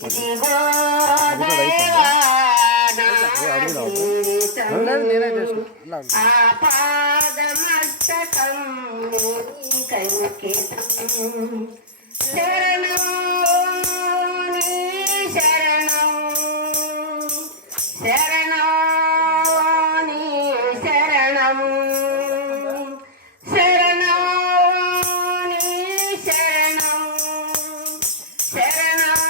శరణం శరణం శరణం శరణం శరణం శరణం శరణం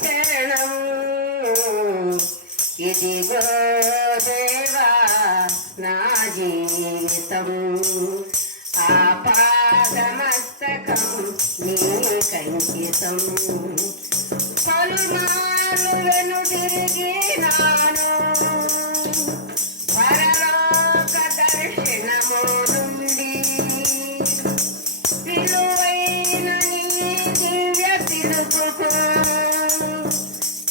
శరణం ఇదిగో దేవా నా జీవితం ఆపాదమస్తకం నీకంకితం పలుమార్లు వెనుతిరిగినాను పరలోక దర్శనము నుండి విలువైన నీ దివ్య పిలుపుకు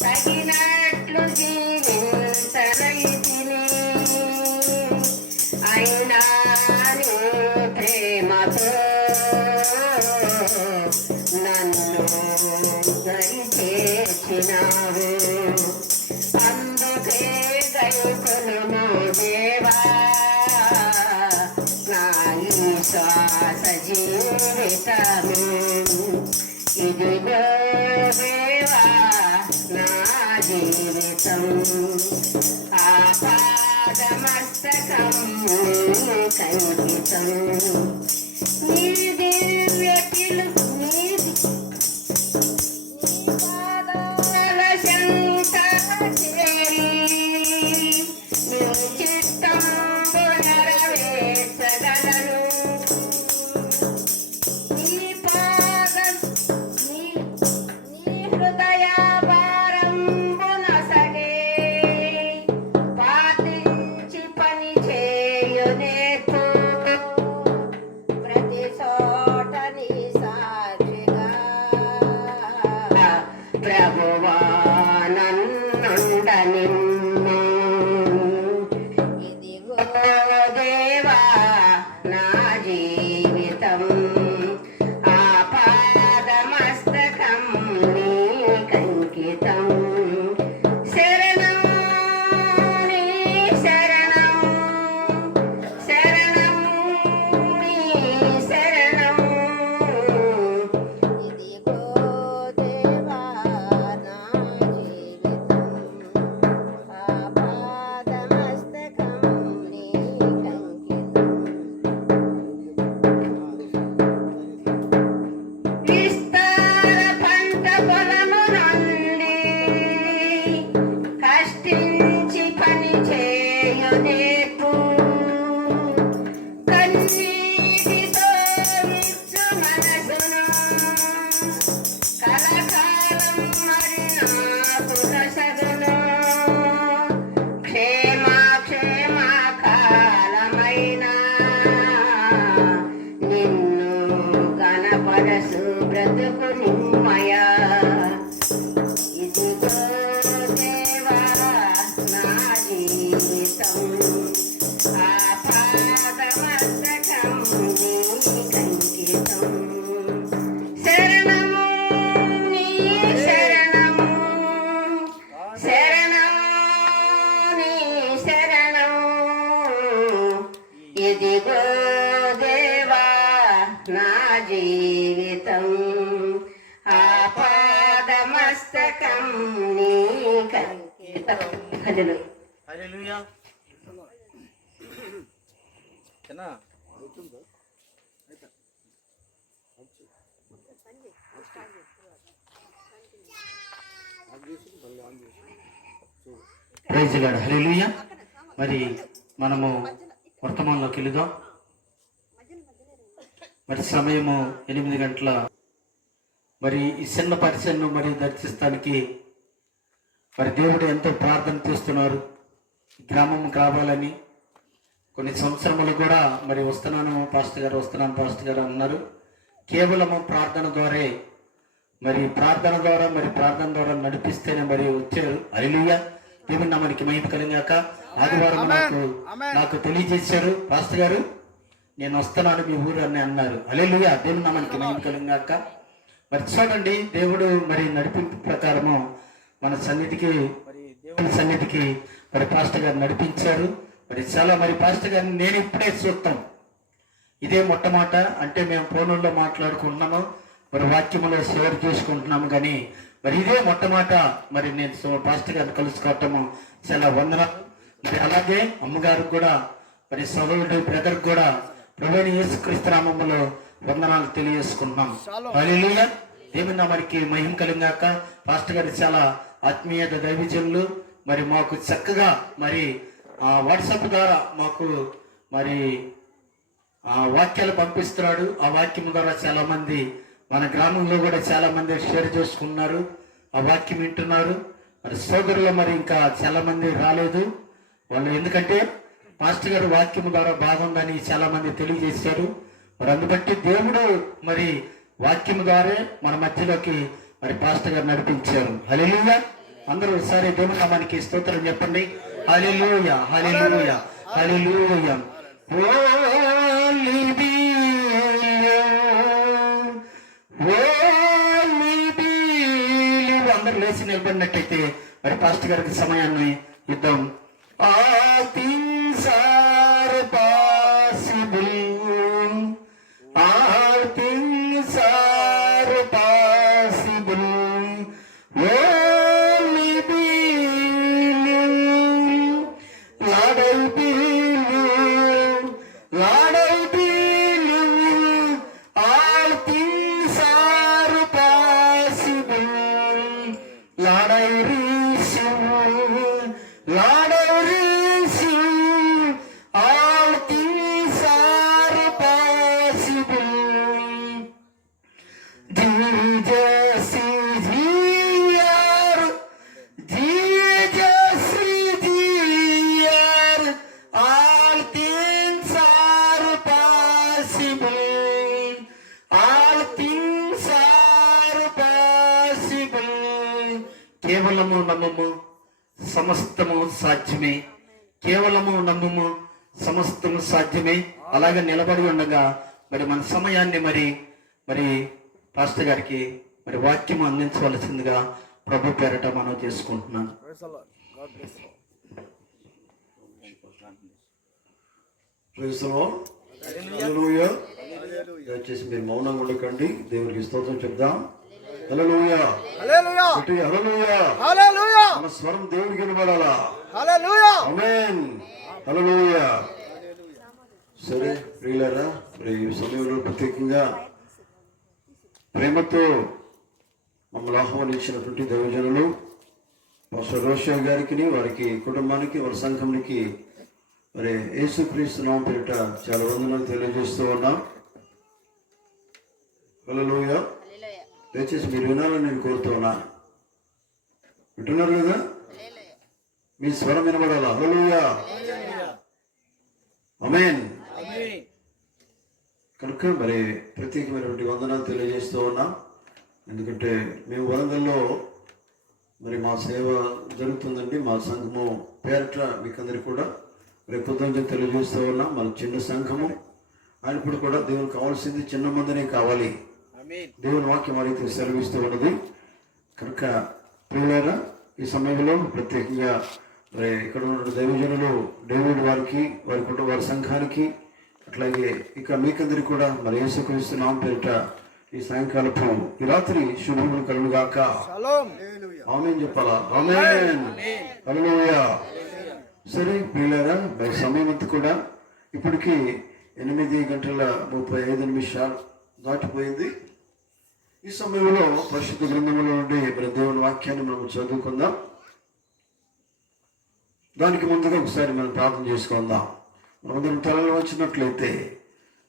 తగినట్లు జీవించనైతిని అయినా నీ ప్రేమతో నన్ను చేర్చినావు అందుకే గైకొనుము దేవా నా ఈ శ్వాస జీవితము ఇదిగో దేవా నా జీవితం ఆపాదమస్తకం కంకితం నీ దివ్య పిలుపు నీది పాదాల శంఖ చేరి నీ చిత్తం నెరవేర్చగలను నీ పాదం నీ హృదయ భారంబున సగే పాటించి పని చేయునేర్పు ప్రతి చోట నీ సాక్షిగా ప్రభువా నన్నుండ నిన్ను ఇదిగో దేవా నా జీవితం ఆపాదమస్తకం నీకంకితం శరణం నీ శరణం శరణం నీ శరణం ఇదిగో దేవా నా జీవితం ఆపాదమస్తకం నీకంకితం విస్తార పంట పొలము నుండి కష్టించి పని చేయునేర్పు కన్నీటితో విచ్చు మనసును కలకాలం మరి నాకు రసగును క్షేమ కాలమైన నిన్ను గణపరసు బ్రతుకు నిమ్మయా ఇదిగో దేవా నా జీవితం ఆపాదమస్తకం నీకంకితం శరణము నీ శరణము శరణం నీ శరణం ఇదిగో దేవా నా జీవితం ఆపాదమస్తకం నీకంకితం హల్లెలూయా హల్లెలూయా. చిన్న ప్రైజ్ లార్డ్ హల్లెలూయా. మరి మనము వర్తమానంలోకి వెళుదాం. మరి సమయము 8 గంటల. మరి ఈ చిన్న పరిచయను మరి దర్శిస్తానికి మరి దేవుడు ఎంతో ప్రార్థన చేస్తున్నారు. గ్రామం కావాలని కొన్ని సంవత్సరములు కూడా మరి వస్తున్నాను పాస్టర్ గారు అన్నారు. కేవలము ప్రార్థన ద్వారా మరి ప్రార్థన ద్వారా నడిపిస్తేనే మరి వచ్చారు. హల్లెలూయా. దేవుని నామానికి మహిమ కలిగాక ఆదివారం నాకు తెలియజేశారు పాస్టర్ గారు, నేను వస్తున్నాను మీ ఊరు అని అన్నారు. హల్లెలూయా. దేవుని నామానికి మహిమ కలిగాక మరి చూడండి, దేవుడు మరి నడిపింపు ప్రకారము మన సన్నిధికి, మరి దేవుని సన్నిధికి మరి పాస్టర్ గారు నడిపించారు. మరి చాలా మరి పాస్టర్ గారిని నేను ఇప్పుడే చూస్తాం, ఇదే మొట్టమొదట. అంటే మేము ఫోన్లో మాట్లాడుకుంటున్నాము, మరి వాక్యములో షేర్ చేసుకుంటున్నాము, కానీ మరి ఇదే మొట్టమొదట మరి నేను పాస్టర్ గారిని కలుసుకోవటము చాలా వందనాలు. మరి అలాగే అమ్మగారికి కూడా, మరి సహోదరుడు బ్రదర్కి కూడా ప్రభువైన యేసుక్రీస్తు నామములో వందనాలు తెలియజేసుకుంటున్నాం. హల్లెలూయా. దేవుని నామానికి మహిమ కలుగాక. పాస్టర్ గారు చాలా ఆత్మీయత దైవజనులు. మరి మాకు చక్కగా మరి వాట్సాప్ ద్వారా మాకు మరి వాక్యాలు పంపిస్తున్నాడు. ఆ వాక్యం ద్వారా చాలా మంది మన గ్రామంలో కూడా చాలా మంది షేర్ చేసుకున్నారు, ఆ వాక్యం వింటున్నారు. మరి సోదరులు మరి ఇంకా చాలా మంది రాలేదు వాళ్ళు, ఎందుకంటే పాస్టర్ గారు వాక్యం ద్వారా బాగుందని చాలా మంది తెలియజేశారు. మరి అందుబట్టి దేవుడు మరి వాక్యం ద్వారా మన మధ్యలోకి మరి పాస్టర్ గారు నడిపించారు. హల్లెలూయా. అందరూ ఒకసారి దేవుని నామానికి స్తోత్రం చెప్పండి. హల్లెలూయా, హల్లెలూయా, హల్లెలూయా. అందరూ లేచి నిలబడినట్టయితే మరి పాస్టర్ గారికి సమయాన్ని ఇద్దాం. All things are possible. All things are possible. Only believe. Lord, I believe. Lord, I believe. All things are possible. Lord, I receive. Lord, I receive. All things are possible. Jesus is here. Jesus is here. All things are possible. All things are possible. కేవలము నమ్మము, సమస్తము సాధ్యమే. కేవలము నమ్మము, సమస్తము సాధ్యమే. అలాగే నిలబడి ఉండగా మరి మన సమయాన్ని మరి మరి పాస్టర్ గారికి మరి వాక్యం అందించవలసిందిగా ప్రభు పేరట మనం చేసుకుంటున్నాను. దయచేసి మీరు మౌనంగా ఉండకండి, దేవునికి స్తోత్రం చెప్దాం. హల్లెలూయా, హల్లెలూయా, హల్లెలూయా, హల్లెలూయా. మన స్వరం దేవుడికి వినబడాలా? హల్లెలూయా, ఆమేన్, హల్లెలూయా. సరే ప్రియులారా, మరి ఈ సమయంలో ప్రత్యేకంగా ప్రేమతో మమ్మల్ని ఆహ్వానించినటువంటి దైవజనులు పాస్టర్ రోషా గారికి, వారికి కుటుంబానికి, వారి సంఘానికి మరి యేసుక్రీస్తు నామం పేరిట చాలా వందనాలు తెలియజేస్తూ ఉన్నాం. హల్లెలూయా. దయచేసి మీరు వినాలని నేను కోరుతూ ఉన్నాను. వింటున్నారు కదా? మీ స్వరం వినబడాలా? హల్లెలూయా, ఆమేన్. కనుక మరి ప్రత్యేకమైనటువంటి వందనాలు తెలియజేస్తూ ఉన్నాం. ఎందుకంటే మేము వరంగల్లో మరి మా సేవ జరుగుతుందండి. మా సంఘము పేరట మీకందరికీ కూడా రేపు పొద్దున తెలియజేస్తూ ఉన్నాం. మన చిన్న సంఘము అయినప్పుడు కూడా దేవునికి కావాల్సింది చిన్న మందినే కావాలి. దేవుని వాక్యం అయితే సెలవిస్తూ ఉన్నది. కనుక ప్రియులారా, ఈ సమయంలో ప్రత్యేకంగా మరి ఇక్కడ ఉన్న దైవజనులు డేవిడ్ వారికి, వారి కుటుంబ వారి సంఘానికి, అట్లాగే ఇక మీకందరికి కూడా మరి యేసుక్రీస్తు నామం పేరిట ఈ సాయంకాలపు ఈ రాత్రి శుభములు కలుగుగాక. ఆమేన్ చెప్పాలా? ఆమేన్, హల్లెలూయా. సరే ప్రియులారా, మరి సమయం అంతా కూడా ఇప్పటికీ 8:35 దాటిపోయింది. ఈ సమయంలో పరిశుద్ధ గ్రంథంలో నుండి మరి దేవుని వాక్యాన్ని మనం చదువుకుందాం. దానికి ముందుగా ఒకసారి మనం ప్రార్థన చేసుకుందాం. మనం తలలో వచ్చినట్లయితే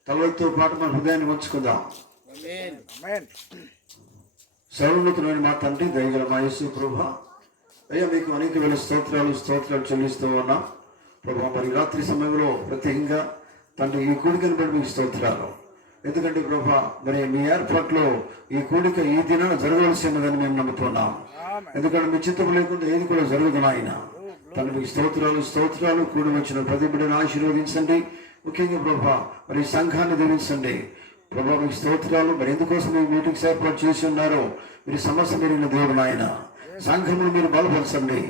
తలతో పాటు మన హృదయాన్ని వచ్చుకుందాం. సర్వోన్నతుడైన మా తండ్రి, దయగల మా యేసు ప్రభువా, అయ్యా మీకు అనేక వేల స్తోత్రాలు చెల్లిస్తూ ఉన్నాం ప్రభువా. మరి రాత్రి సమయంలో ప్రత్యేకంగా తండ్రి ఈ కూడికను బట్టి మీకు స్తోత్రాలు. ఎందుకంటే ప్రభువా, మరి మీ ఏర్పాట్లో ఈ కూడిక ఈ దినాన జరగవలసి ఉన్నదని మేము నమ్ముతున్నాం. ఎందుకంటే మీ చిత్తం లేకుండా ఏది కూడా జరుగుతుంది ఆయన. తను మీకు స్తోత్రాలు కూడి వచ్చిన ప్రతి బిడ్డను ఆశీర్వదించండి. ముఖ్యంగా ప్రభువా మరి సంఘాన్ని దీవించండి. ప్రభా మీకు స్తోత్రాలు. మరి ఎందుకోసం మీరు మీటింగ్స్ ఏర్పాటు చేసి ఉన్నారో మీరు సమస్య మెరిగిన దేవుడు నాయన, సంఘమును మీరు బలపరచండి.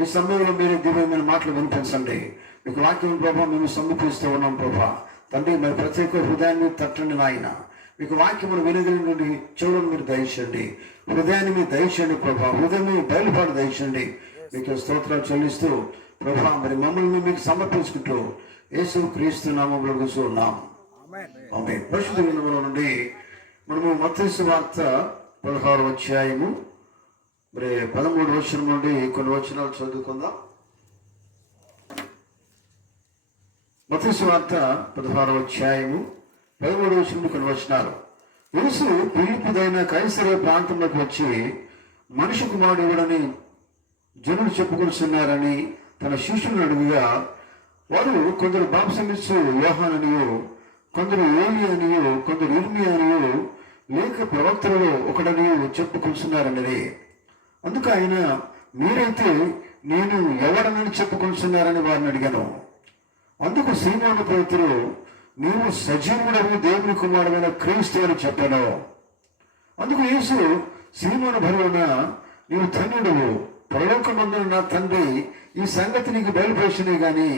ఈ సమయంలో మీరు దివ్యమైన మాటలు వినిపించండి. మీకు వాక్యం ప్రభా మేము సమర్పిస్తూ ఉన్నాం ప్రభా తండ్రి. మరి ప్రత్యేక హృదయాన్ని తట్టండి నాయన. మీకు వాక్యమును వినగలిగిన చెవులను మీరు దయచండి, హృదయాన్ని మీరు దయచండి ప్రభా, హృదయం బయలుపాటు దయచండి. మీకు స్తోత్రాలు చెల్లిస్తూ ప్రభా మరి మమ్మల్ని మీకు సమర్పించుకుంటూ యేసు క్రీస్తు నామములో కూర్చున్నాం. ఆమేన్. పరిశుద్ధ గ్రంథములో నుండి మనము మత్తయి సువార్త 16వ అధ్యాయము మరి 13వ వచనం నుండి కొన్ని వచనాలు చదువుకుందాం. మత్తయి సువార్త 16వ అధ్యాయము 13వ వచనం నుండి కొన్ని వచనాలు. యేసు ఫిలిప్పుదైన కైసరయ ప్రాంతంలోకి వచ్చి మనిషి కుమారుడు ఎవడని జనులు చెప్పుకొస్తున్నారని తన శిష్యులను అడుగుగా, వారు కొందరు బాప్తిసమిచ్చు యోహాననియు, కొందరు ఏలియా అనియు, కొందరు ఇర్మియా అనియు, లేక ప్రవక్తలలో ఒకడనియు చెప్పుకొస్తున్నారన్నది. అందుకు ఆయన, మీరైతే నేను ఎవడనని చెప్పుకొస్తున్నారని వారిని అడిగాను. అందుకు సీమోను పేతురు, నీవు సజీవుడవు దేవుని కుమారుడైన క్రీస్తు అని చెప్పాను. అందుకు యేసు, సీమోను భరువున నీవు ధన్యుడువు, పరలోకమందున నా తండ్రి ఈ సంగతి నీకు బయలుపరిచినే గాని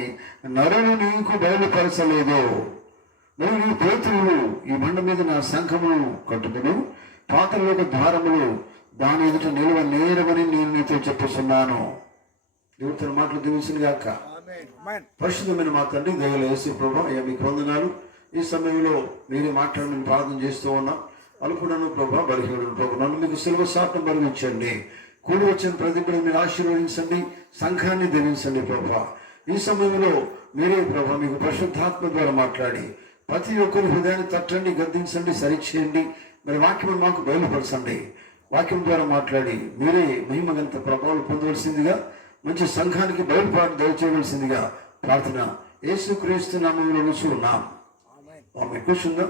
నరులు నీకు బయలుపరచలేదు. మరి నీ పేతురు, ఈ బండ మీద నా సంఘమును కట్టుకును, పాతలోక ద్వారములు దాని ఎదుట నిలువ నేరమని నేను నీతో చెప్పుతున్నాను. దేవుడు తన మాటలు దీవించింది గాక. పరిశుద్ధమైన మా తండ్రి దేవుల యేసు ప్రభా, అయ్యా మీకు వందనాలు. ఈ సమయంలో మీరే మాట్లాడమని ప్రార్థన చేస్తూ ఉన్నాం. అనుకున్నాను ప్రభా, బలహీనుడు ప్రభా, నన్ను మీకు సిలువ శాతం బలిగించండి. కూడి వచ్చిన ప్రతి బిడ్డను మీరు ఆశీర్వదించండి, సంఘాన్ని దీవించండి ప్రభా. ఈ సమయంలో మీరే ప్రభా మీకు పరిశుద్ధాత్మ ద్వారా మాట్లాడి ప్రతి ఒక్కరి హృదయాన్ని తట్టండి, గద్దించండి, సరిచేయండి. మరి వాక్యం మాకు బయలుపరచండి. వాక్యం ద్వారా మాట్లాడి మీరే మహిమగంత ప్రభావాలు పొందవలసిందిగా, మంచి సంఘానికి బయలుపాటు దయచేయవలసిందిగా ప్రార్థన యేసుక్రీస్తు నామములో కూర్చున్నాం. ఆమె కూర్చుందా.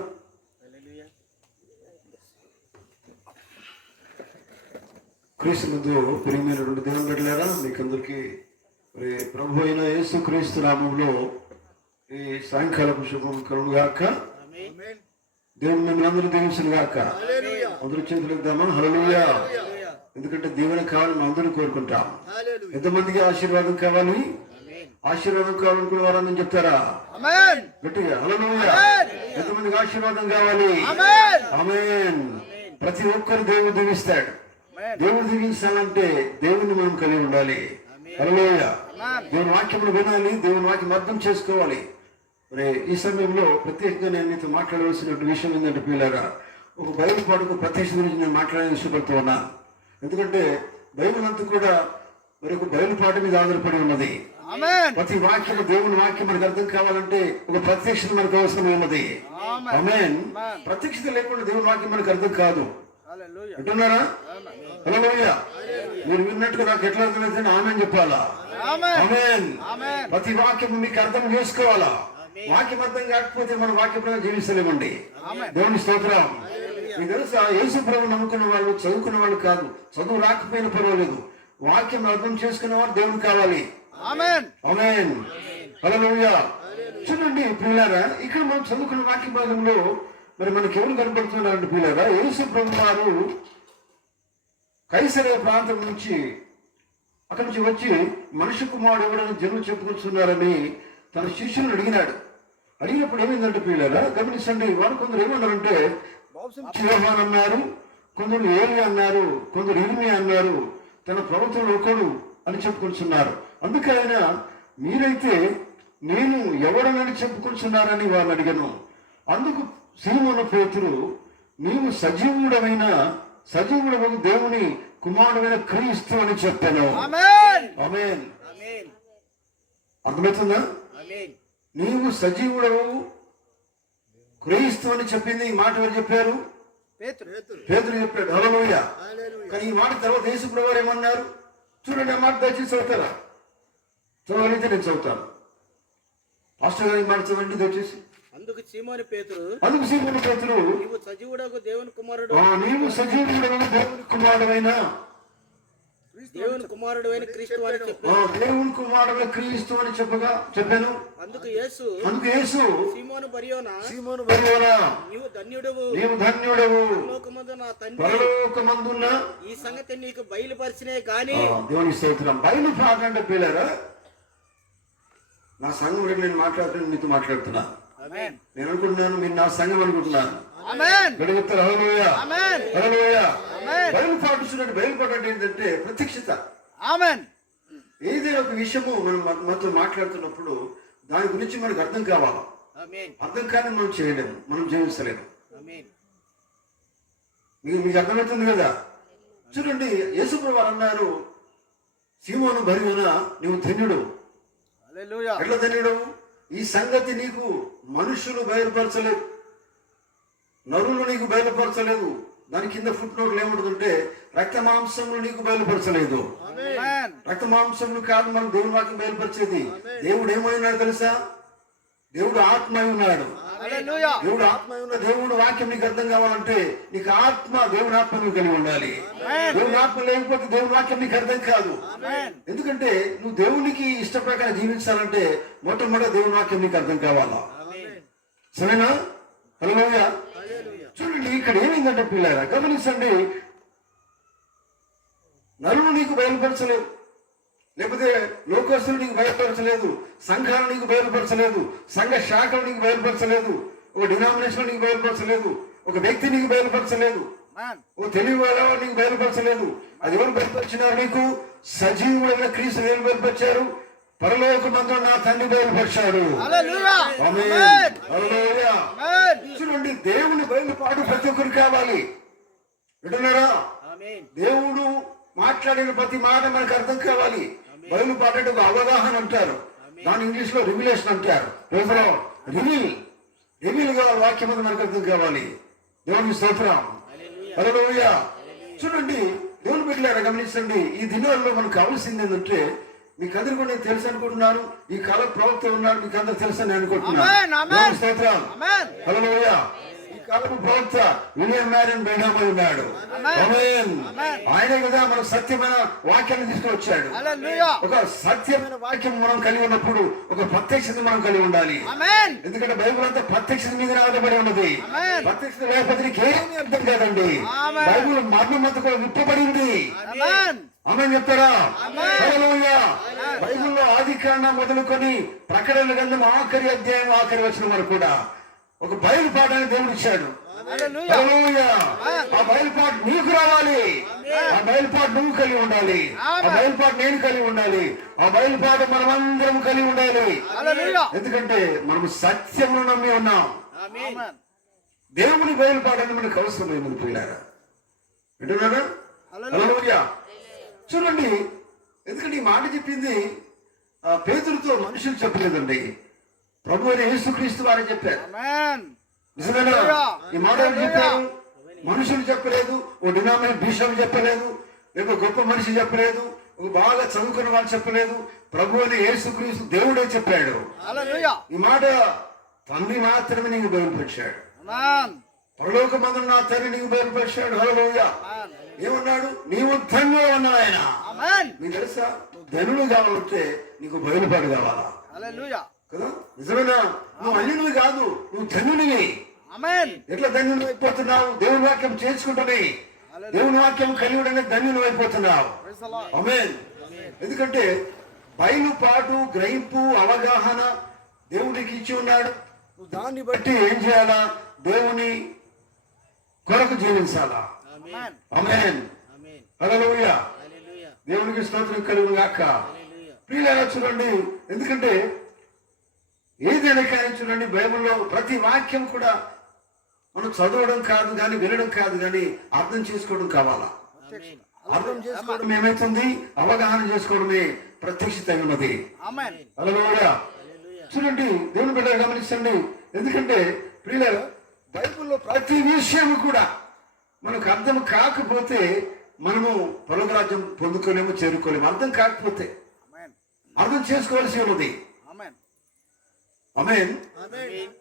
క్రీస్తునందు ప్రియమైనటువంటి దేవుని బిడ్డలారా, మీకందరికీ మరి ప్రభు అయిన యేసుక్రీస్తు నామములో ఈ సాయంకాలపు శుభం కలుగును గాక. దేవుని మిమ్మల్ని అందరూ దీవించును గాక. అందరూ చేతులు ఎత్తుదామా? హల్లెలూయా. ఎందుకంటే దేవుని కావాలని మనం అందరూ కోరుకుంటాం. ఎంతమందికి ఆశీర్వాదం కావాలి? ఆశీర్వాదం కావాలనుకునే వారని చెప్తారా? గట్టిగా హల్లెలూయా. ఎంతమందికి ఆశీర్వాదం కావాలి? ఆమేన్. ప్రతి ఒక్కరు దేవుడు దీవిస్తాడు. దేవుడు దీవించాలంటే దేవుని మనం కలిగి ఉండాలి. హల్లెలూయా. దేవుని వాక్యమును వినాలి, దేవుని వాక్యం అర్థం చేసుకోవాలి. మరి ఈ సమయంలో ప్రత్యేకంగా నేను మీతో మాట్లాడవలసిన విషయం ఏంటంటే పిల్లరా, ఒక బైబిల్ పాటకు ప్రత్యక్ష గురించి నేను మాట్లాడాలని ఇష్టపడుతూ ఉన్నా. ఎందుకంటే బైబిల్ అంతా కూడా మరి ఒక బైబిల్ పాట మీద ఆధారపడి ఉన్నది. ప్రతి వాక్యం దేవుని వాక్యం మనకు అర్థం కావాలంటే ఒక ప్రత్యక్షత మనకు అవసరం ఉన్నది. ఆమేన్. ప్రత్యక్షత లేకుండా దేవుని వాక్యం మనకు అర్థం కాదు. అంటున్నారా? హల్లెలూయా. మీరు విన్నట్టుగా నాకు ఎట్లా అర్థమైతే ఆమేన్ చెప్పాలా? ఆమేన్. ప్రతి వాక్యం మీకు అర్థం చేసుకోవాలా. వాక్యం అర్థం కాకపోతే మనం వాక్యం జీవిస్తలేమండి. దేవుని స్తోత్రం. మీకు తెలుసా, యేసు ప్రభువును నమ్ముకున్న వాళ్ళు చదువుకున్న వాళ్ళు కాదు, చదువు రాకపోయినా పర్వాలేదు, వాక్యం అర్థం చేసుకున్న వారు దేవుడు కావాలి. ఆమేన్. హల్లెలూయా. చూడండి ప్రియులారా, ఇక్కడ మనం చదువుకున్న వాక్య భాగంలో మరి మనకి ఎవరు కనపడుతున్నారంటే ప్రియులారా, యేసు ప్రభు వారు కైసరయ ప్రాంతం నుంచి అక్కడి నుంచి వచ్చి మనిషి కుమారుడు ఎవడని జనులు చెప్పుకొస్తున్నారని తన శిష్యులను అడిగినాడు. అడిగినప్పుడు ఏమైందంటే పిల్లరా గమనించండి, వారు కొందరు ఏమన్నారంటే యోహాను అన్నారు, కొందరు ఏలియా అన్నారు, కొందరు ఇర్మియా అన్నారు, తన ప్రవక్తలు ఒకడు అని చెప్పుకొస్తున్నారు. అందుకే ఆయన, మీరైతే నేను ఎవడనని చెప్పుకొస్తున్నారని వారిని అడిగాను. అందుకు సీమోను పేతురు, నీవు సజీవుడవు దేవుని కుమారుడైన క్రీస్తు అని చెప్పాను. ఆమేన్. అర్థమవుతుందా? నీవు సజీవుడవు క్రీస్తు అని చెప్పింది. ఈ మాట ఎవరు చెప్పారు? పేతురు చెప్పాడు. హల్లెలూయా. కానీ ఈ మాట తర్వాత యేసు ప్రభువు ఏమన్నారు చూడండి. ఆ మాట దయచేసి చదువుతారా? చదవనైతే నేను చదువుతాను. పాస్టర్ గారు ఈ మాట చదవండి దయచేసి. అందుకు సీమోను పేతురు, నీవు సజీవుడగు దేవుని కుమారుడు, నీవు సజీవుడగు దేవుని కుమారుడైన దేవుని కుమారుడు అయిన క్రీస్తు అని ఆ, చెప్పాను. దేవుని కుమారుడు క్రీస్తు అని చెప్పాను. అందుకు యేసు సీమోను బరియోనా సీమోను బరియోనా నీవు ధన్యుడవు, నీవు ధన్యుడవు, పరలోకమందు నా తండ్రి పరలోకమందున్న ఈ సంగతి నీకు బయలుపరిచినే గాని. దేవుని స్తోత్రం. బయలు పాడంటే పిల్లరా, నా సంఘం గురించి నేను మాట్లాడుతున్నాను, మీతో మాట్లాడుతున్నా. ఆమేన్. నేను అనుకుంటున్నాను మీరు నా సంఘం అనుకుంటున్నాను. ఆమేన్. గడుగుతారు. హల్లెలూయా, ఆమేన్. హల్లెలూయా. ఆమేన్. బయలుపాటు బయలుపాటు అంటే ఏంటంటే ప్రత్యక్షత. ఆమేన్. ఏదైనా ఒక విషయము మనం మనతో మాట్లాడుతున్నప్పుడు దాని గురించి మనకు అర్థం కావాలి. ఆమేన్. అర్థం కానీ మనం చేయలేము, మనం జీవించలేము. ఆమేన్. మీకు అర్థమవుతుంది కదా. చూడండి, యేసుప్రభువు వారు అన్నారు, సీమోను బరియోనా నీవు ధన్యుడు. హల్లెలూయా. ఎట్లా ధన్యుడు? ఈ సంగతి నీకు మనుషులు బయలుపరచలేదు, నరులు నీకు బయలుపరచలేదు. దాని కింద ఫుట్ నోట్లు ఏముంటుందంటే రక్త మాంసములు నీకు బయలుపరచలేదు. ఆమేన్. రక్త మాంసములు కాదు మనం దేవుని వాక్యం బయలుపరిచేది. దేవుడు ఏమైనాడు తెలుసా? దేవుడు ఆత్మ అయి ఉన్నాడు. హల్లెలూయా. దేవుడు ఆత్మ అయి ఉన్న దేవుడు వాక్యం నీకు అర్థం కావాలంటే నీకు ఆత్మ, దేవుని ఆత్మ నువ్వు కలిగి ఉండాలి. దేవుని ఆత్మ లేకపోతే దేవుని వాక్యం నీకు అర్థం కాదు. ఆమేన్. ఎందుకంటే నువ్వు దేవునికి ఇష్ట ప్రకారం జీవించాలంటే మొట్టమొదటి దేవుని వాక్యం నీకు అర్థం కావాలా. ఆమేన్. సరేనా? హల్లెలూయా. చూడండి, ఇక్కడ ఏమైందంటే పిల్లారా గమనించండి, నరులు నీకు బయలుపరచలేదు, లేకపోతే లోకస్తులు నీకు బయలుపరచలేదు, సంఘాలు నీకు బయలుపరచలేదు, సంఘ శాఖలు నీకు బయలుపరచలేదు, ఒక డినామినేషన్ నీకు బయలుపరచలేదు, ఒక వ్యక్తి నీకు బయలుపరచలేదు, ఓ తెలివి వాళ్ళ నీకు బయలుపరచలేదు. అది ఎవరు బయలుపరిచినారు? నీకు సజీవుడైన క్రీస్తు దేవుడు బయలుపరిచారు. పరలోకమందు నా తండ్రి బయలుపరిచాడు. హల్లెలూయా. ఆమేన్. హల్లెలూయా. ఆమేన్. చూడండి, దేవుని బయలుపాటు ప్రతి ఒక్కరికి కావాలి. వింటున్నారా? ఆమేన్. దేవుడు మాట్లాడిన ప్రతి మాట మనకు అర్థం కావాలి. బయలుపాటు అంటే ఒక అవగాహన అంటారు, దాని ఇంగ్లీష్ లో రివిలేషన్ అంటారు. రివీల్ కావాలి, వాక్యం అది మనకు అర్థం కావాలి. దేవుని స్తోత్రం. హల్లెలూయా. చూడండి, దేవుని బిడ్డలారా గమనించండి, ఈ దినాల్లో మనకు కావాల్సింది ఏంటంటే, మీకు అందరు కూడా నేను తెలుసు అనుకుంటున్నాను, ఈ కాల ప్రవక్త ఉన్నాడు, మీకు అందరు తెలుసు అని అనుకుంటున్నాను. దేవుని స్తోత్రం. హల్లెలూయా. ఈ కాలపు ప్రవక్త విలియం మ్యారియన్ బ్రెన్హామ్ ఉన్నాడు. ఆమేన్. ఆయనే కదా మనకు సత్యమైన వాక్యాన్ని తీసుకొచ్చాడు. హల్లెలూయా. ఒక సత్యమైన వాక్యం మనం కలిగి ఉన్నప్పుడు ఒక ప్రత్యక్షత మనం కలిగి ఉండాలి. ఆమేన్. ఎందుకంటే బైబిల్ అంతా ప్రత్యక్షత మీద ఆధారపడి ఉన్నది. ఆమేన్. ప్రత్యక్షత లేకపోతే నీకేమీ అర్థం కాదండి. ఆమేన్. బైబిల్ మర్మం అంతా కూడా విప్పబడింది. ఆమేన్. ఆమేన్ చెప్తారా? ఆమేన్. హల్లెలూయా. బైబిల్లో ఆది కాండం మొదలుకొని ప్రకటన గ్రంథం ఆఖరి అధ్యాయం ఆఖరి వచనం వరకు కూడా ఒక బయలుపాఠాన్ని దేవుడు ఇచ్చాడు. హల్లెలూయా. హల్లెలూయా. ఆ బయలుపాటు నీకు రావాలి, ఆ బయలుపాటు నువ్వు కలిగి ఉండాలి, ఆ బయలుపాటు నేను కలిగి ఉండాలి, ఆ బయలుపాటు మనమందరం కలిగి ఉండాలి. హల్లెలూయా. ఎందుకంటే మనం సత్యమును నమ్మి ఉన్నాం. ఆమేన్. దేవుని బయలుపాటు అని మనకు అవసరమైంది పిల్లారా. వింటున్నారా? హల్లెలూయా. చూడండి, ఎందుకంటే ఈ మాట చెప్పింది పేతురుతో మనుషులు చెప్పలేదండి, ప్రభు అయిన యేసుక్రీస్తు వారే చెప్పారు. ఆమేన్. నిజమేనా? ఈ మాట ఎవరు చెప్పారు? మనుషులు చెప్పలేదు, ఓ డినామినేట్ బిషప్ చెప్పలేదు, లేక గొప్ప మనిషి చెప్పలేదు, ఒక బాగా చదువుకున్న వాళ్ళు చెప్పలేదు, ప్రభు అయిన యేసుక్రీస్తు దేవుడే చెప్పాడు. హల్లెలూయా. ఈ మాట తండ్రి మాత్రమే నీకు బయలుపరిచాడు. ఆమేన్. పరలోకమందు నా తండ్రి నీకు బయలుపరిచాడు. హల్లెలూయా. ఆమేన్. ఏమన్నాడు? నీవు ధన్యుడు అన్నాడు ఆయన. ఆమేన్. నీకు తెలుసా, ధనుడు కావాలంటే నీకు బయలుపాటు కావాలా హల్లెలూయా. కదా? నిజమేనా? నువ్వు అన్యునివి కాదు, నువ్వు ధన్యునివి. ఆమేన్. ఎట్లా ధన్యుని అయిపోతున్నావు? దేవుని వాక్యం చేసుకుంటుని దేవుని వాక్యం కలిగి ధన్యుని అయిపోతున్నావు. Praise the lord. ఆమేన్. ఎందుకంటే బయలుపాటు, గ్రహింపు, అవగాహన దేవుడికి ఇచ్చి ఉన్నాడు. నువ్వు దాన్ని బట్టి ఏం చేయాలా? దేవుని కొరకు జీవించాలా. ఆమేన్. ఆమేన్. ఆమేన్. హల్లెలూయా. హల్లెలూయా. దేవునికి స్తోత్రం కలుగును గాక. హల్లెలూయా. ప్రియులారా చూడండి, ఎందుకంటే ఏదైనా కానీ చూడండి, బైబిల్లో ప్రతి వాక్యం కూడా మనం చదవడం కాదు కానీ, వినడం కాదు కానీ, అర్థం చేసుకోవడం కావాలా. ఆమేన్. అర్థం చేసుకోవడం ఏమైతుంది? అవగాహన చేసుకోవడమే ప్రత్యక్షత ఉన్నది. ఆమేన్. హల్లెలూయా. చూడండి, దేవుని బిడ్డ గమనించండి, ఎందుకంటే ప్రియులారా బైబిల్లో ప్రతి విషయం కూడా మనకు అర్థం కాకపోతే మనము పరలోక రాజ్యం పొందుకోలేము, చేరుకోలేము. అర్థం కాకపోతే ఆమేన్. అర్థం చేసుకోవాల్సి ఉన్నది. ఆమేన్. ఆమేన్. ఆమేన్.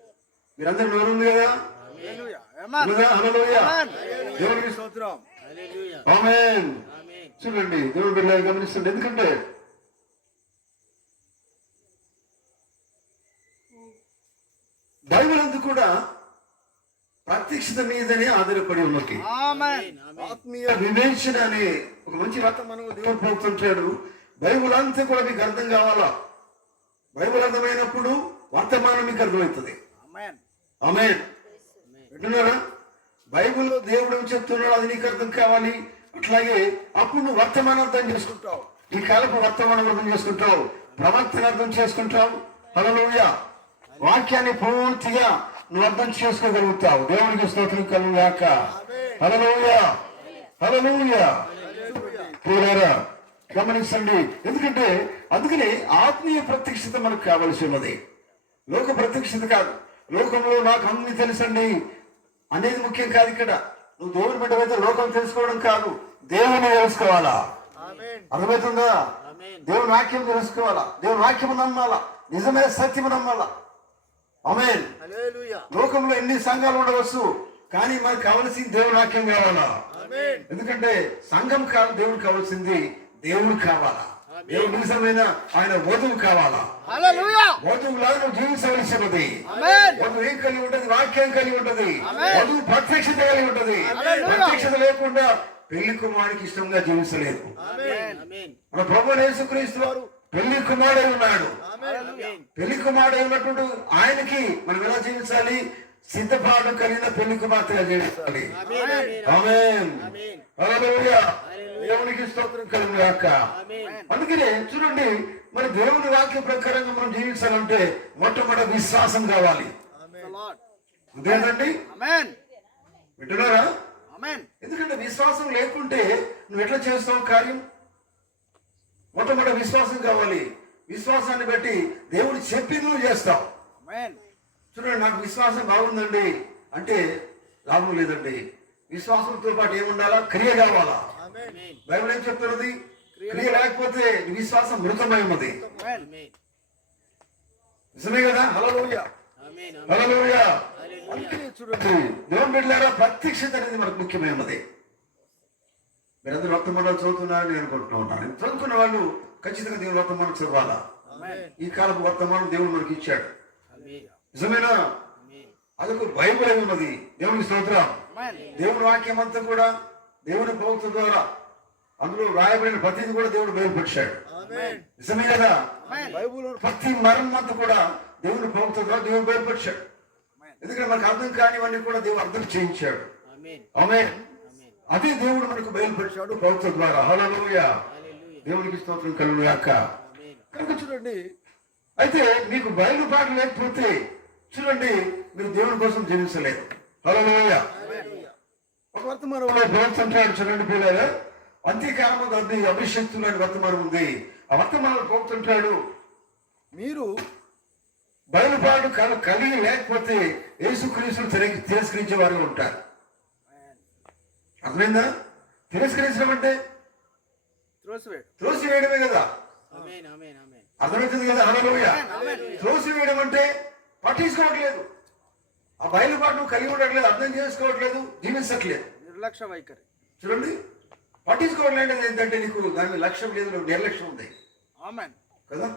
మీరందరూ నోరు ఉంది కదా? హల్లెలూయా. ఆమేన్. ఉన్నదా? హల్లెలూయా. ఆమేన్. దేవునికి స్తోత్రం. హల్లెలూయా. ఆమేన్. ఆమేన్. చూడండి దేవుడు బిడ్డలారా గమనిస్తుంది. ఎందుకంటే బైబిల్ అంతా కూడా ప్రత్యక్షత మీదనే ఆధారపడి ఉన్నది. ఆమేన్. ఆత్మీయ వివేచన అనే ఒక మంచి వర్తమానం దేవుడు పోతుంటాడు. బైబిల్ అంతా కూడా మీకు అర్థం కావాలా. బైబిల్ అర్థమైనప్పుడు వర్తమానం మీకు అర్థమవుతుంది. ఆమేన్. ఆమేన్. వింటున్నారా? బైబిల్లో దేవుడు ఏం చెప్తున్నాడు అది నీకు అర్థం కావాలి. అట్లాగే అప్పుడు నువ్వు వర్తమానం అర్థం చేసుకుంటావు. ఈ కాలపు వర్తమానం అర్థం చేసుకుంటావు, ప్రవర్తన అర్థం చేసుకుంటావు. హల్లెలూయా. వాక్యాన్ని పూర్తిగా నువ్వు అర్థం చేసుకోగలుగుతావు. దేవునికి స్తోత్రం కలుగుగాక. హల్లెలూయా. హల్లెలూయా. ప్రియులారా గమనించండి. ఎందుకంటే అందుకనే ఆత్మీయ ప్రత్యక్షత మనకు కావలసి ఉన్నది. లోక ప్రత్యక్షత కాదు. లోకంలో నాకు అన్ని తెలుసండి అనేది ముఖ్యం కాదు. ఇక్కడ నువ్వు దేవుని బిడ్డవైతే లోకం తెలుసుకోవడం కాదు, దేవుని తెలుసుకోవాలా. అర్థమవుతుందా? దేవుని వాక్యం తెలుసుకోవాలా, దేవుని వాక్యం నమ్మాలా, నిజమైన సత్యం నమ్మాలా. ఆమేన్. హల్లెలూయా. లోకంలో ఎన్ని సంఘాలు ఉండవచ్చు, కానీ మనకు కావలసింది దేవుని వాక్యం కావాలా. ఎందుకంటే సంఘం కాదు, దేవుడు కావాల్సింది దేవుడు కావాలా. దేవుడు నిజమైన ఆయన వధువు కావాలా. హల్లెలూయా. వధువులాగా నువ్వు జీవించవలసినది. ఆమేన్. వధువు ఏం కలిగి ఉంటది? వాక్యం కలిగి ఉంటది. వధువు ప్రత్యక్షత కలిగి ఉంటది. హల్లెలూయా. ప్రత్యక్షత లేకుండా పెళ్లి కుమారుడికి ఇష్టంగా జీవించలేదు. ఆమేన్. మన ప్రభువైన యేసుక్రీస్తు వారు పెళ్లి కుమారుడై ఉన్నాడు. ఆమేన్. పెళ్లి కుమారుడై ఉన్నప్పుడు ఆయనకి మనం ఎలా జీవించాలి? సిద్ధపాటు కలిగిన పెళ్లి కుమార్తెగా జీవించాలి. ఆమేన్. హల్లెలూయా. దేవునికి స్తోత్రం కలుగుగాక. అందుకనే చూడండి, మరి దేవుని వాక్య ప్రకారంగా మనం జీవించాలంటే మొట్టమొదటి విశ్వాసం కావాలి. అంతేనండి. ఆమేన్. వింటున్నారా? ఆమేన్. ఎందుకంటే విశ్వాసం లేకుంటే నువ్వు ఎట్లా చేస్తావు కార్యం? మొట్టమొదటి విశ్వాసం కావాలి. విశ్వాసాన్ని బట్టి దేవుడు చెప్పింది నువ్వు చేస్తావు. ఆమేన్. చూడండి, నాకు విశ్వాసం బాగుందండి అంటే లాభం లేదండి. విశ్వాసంతో పాటు ఏముండాలా? క్రియ కావాలా. బైబిల్ ఏం చెప్తున్నది? క్రియ లేకపోతే నీ విశ్వాసం మృతమై ఉన్నది. నిజమే కదా? హల్లెలూయా. హల్లెలూయా. అందుకని చూడండి, దేవుని బిడ్డలారా ప్రత్యక్షత అనేది మనకు ముఖ్యమైనది. మీరందరూ వర్తమానాలు చదువుతున్నారని నేను అనుకుంటున్నా ఉన్నాను. చదువుకున్న వాళ్ళు ఖచ్చితంగా దేవుని వర్తమానం చదవాలా. ఈ కాలపు వర్తమానం దేవుడు మనకి ఇచ్చాడు. నిజమేనా? అదొక బైబిల్ అయి ఉన్నది. దేవునికి స్తోత్రం. దేవుని వాక్యం అంతా కూడా దేవుని ప్రవక్త ద్వారా అందులో రాయబడిన ప్రతిది కూడా దేవుడు బయలుపరిచాడు. నిజమే కదా? బైబిల్ ప్రతి మరణం అంతా కూడా దేవుని ప్రవక్త ద్వారా దేవుడు బయలుపరిచాడు. ఎందుకంటే మనకు అర్థం కానివన్నీ కూడా దేవుడు అర్థం చేయించాడు. ఆమేన్. అదే దేవుడు మనకు బయలుపరిచాడు ప్రవక్త ద్వారా. హల్లెలూయా. దేవునికి స్తోత్రం కలుగుగాక. కనుక చూడండి, అయితే మీకు బయలుపాటు లేకపోతే చూడండి మీరు దేవుని కోసం జీవించలేదు. హల్లెలూయా. ఒక వర్తమానంలో ప్రవక్త అంటాడు, చూడండి పిల్లలు, అంత్యకాలం అది అభిషక్తులు అనే వర్తమానం ఉంది. ఆ వర్తమానంలో ప్రవక్త అంటాడు, మీరు బయలుపాటు కలిగి లేకపోతే యేసుక్రీస్తును తిరస్కరించే వారు ఉంటారు. అర్థమైందా? తిరస్కరించడం అంటే త్రోసివేయడమే కదా. అర్థమవుతుంది కదా? హల్లెలూయా. త్రోసివేయడం అంటే పట్టించుకోవట్లేదు, ఆ బయలుపాటు కలిగి ఉండట్లేదు, అర్థం చేసుకోవట్లేదు, జీవించట్లేదు, నిర్లక్ష్య వైఖరి. చూడండి, పట్టించుకోవట్లేదు ఏంటంటే నీకు దాని లక్ష్యం లేదు, నిర్లక్ష్యం ఉంది. ఆమేన్. కదా?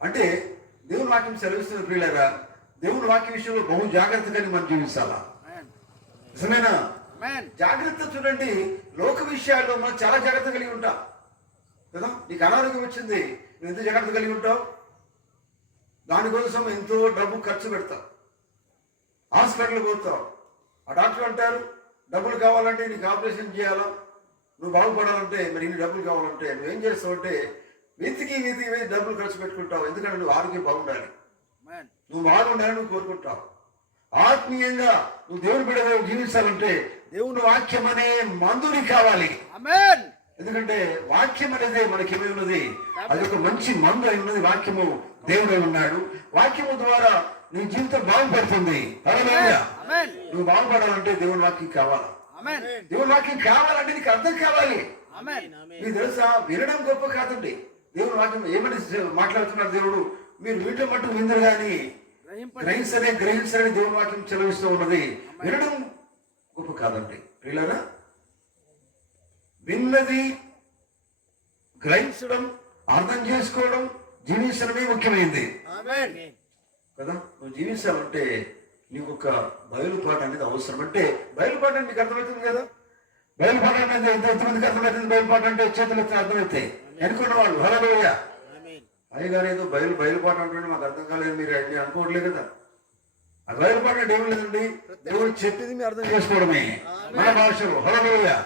అంటే దేవుని వాక్యం సెలవిస్తున్న ప్రియులారా, దేవుని వాక్య విషయంలో బహు జాగ్రత్తగా మనం జీవించాలా. నిజమేనా? జాగ్రత్త. చూడండి, లోక విషయాల్లో మనం చాలా జాగ్రత్త కలిగి ఉంటాం కదా. నీకు అనారోగ్యం వచ్చింది, నువ్వు ఎంత జాగ్రత్త కలిగి ఉంటావు? దానికోసం ఎంతో డబ్బు ఖర్చు పెడతావు, హాస్పిటల్కి పోతావు. ఆ డాక్టర్ అంటారు డబ్బులు కావాలంటే నీకు ఆపరేషన్ చేయాలా, నువ్వు బాగుపడాలంటే మరి ఇన్ని డబ్బులు కావాలంటే నువ్వేం చేస్తావు అంటే వెతికి డబ్బులు ఖర్చు పెట్టుకుంటావు. ఎందుకంటే నువ్వు ఆరోగ్యం బాగుండాలి, నువ్వు బాగుండాలని నువ్వు కోరుకుంటావు. ఆత్మీయంగా నువ్వు దేవుని బిడ్డగా జీవించాలంటే దేవుని వాక్యం అనే మందుని కావాలి. ఆమేన్. ఎందుకంటే వాక్యం అనేది మనకి ఏమై ఉన్నది? అది ఒక మంచి మందు అయి ఉన్నది. వాక్యము దేవుడే ఉన్నాడు. వాక్యము ద్వారా నీ జీవితం బాగుపడుతుంది. హల్లెలూయా. నువ్వు బాగుపడాలంటే దేవుని వాక్యం కావాలా. దేవుని వాక్యం కావాలంటే నీకు అర్థం కావాలి. మీకు తెలుసా, వినడం గొప్ప కాదండి. దేవుని వాక్యం ఏమని మాట్లాడుతున్నాడు దేవుడు? మీరు వీటిలో మట్టు విందరు కానీ గ్రహించరని దేవుని వాక్యం చెలవిస్తూ ఉన్నది. వినడం గొప్ప కాదండి ప్రియులారా. విన్నది గ్రహించడం, అర్థం చేసుకోవడం, జీవించడమే ముఖ్యమైనది ఆమేన్. కదా. నువ్వు జీవించాలంటే నీకు ఒక బయలుపాటు అనేది అవసరం. అంటే బయలుపాటు అంటే మీకు అర్థమవుతుంది కదా. బయలుపాటు అనేది ఎంతమందికి అర్థమవుతుంది? బయలుపాటు అంటే చేతులు ఎత్తి అర్థమవుతాయి అనుకున్న వాళ్ళు. హల్లెలూయా. అయ్యగారు ఏదో బయలుపాటు అంటే మాకు అర్థం కాలేదు మీరు అన్ని అనుకోవట్లేదు కదా. ఆ బయలుపాటు అంటే ఏం లేదండి, దేవుడు చెప్పింది మీరు అర్థం చేసుకోవడమే మన భాషలో. హల్లెలూయా.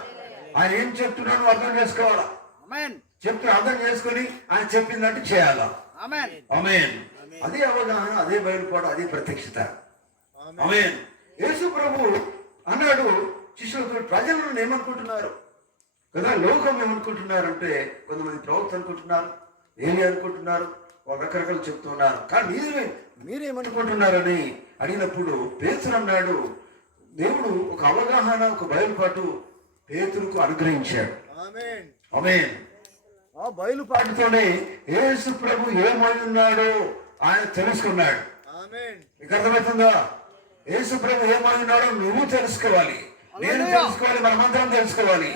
ఆయన ఏం చెప్తున్నాడో అర్థం చేసుకోవాలా, ఆమేన్. చెప్తున్నా అర్థం చేసుకుని ఆయన చెప్పిందంటే చేయాలా. ఆమేన్. ఆమేన్. అదే అవగాహన, అదే బయలుపాటు, అదే ప్రత్యక్షత. ఆమేన్. యేసు ప్రభు అన్నాడు శిష్యులతో, ప్రజలు నన్ను ఏమనుకుంటున్నారు కదా, లోకం ఏమనుకుంటున్నారంటే కొంతమంది ప్రవక్త అనుకుంటున్నారు, ఏమి అనుకుంటున్నారు, వాళ్ళు రకరకాలు చెప్తున్నారు. కానీ మీరేమనుకుంటున్నారని అడిగినప్పుడు పేతురు అన్నాడు, దేవుడు ఒక అవగాహన, ఒక బయలుపాటు పేతురుకు అనుగ్రహించాడు. ఆమేన్. ఆమేన్. ఆ బయలుపాటుతోనే యేసు ప్రభు ఏమై ఉన్నాడో ఆయన తెలుసుకున్నాడు. ఆమేన్. మీకు అర్థమవుతుందా? యేసు ప్రభు ఏమై ఉన్నాడో నువ్వు తెలుసుకోవాలి, నేను తెలుసుకోవాలి, మనమందరం తెలుసుకోవాలి.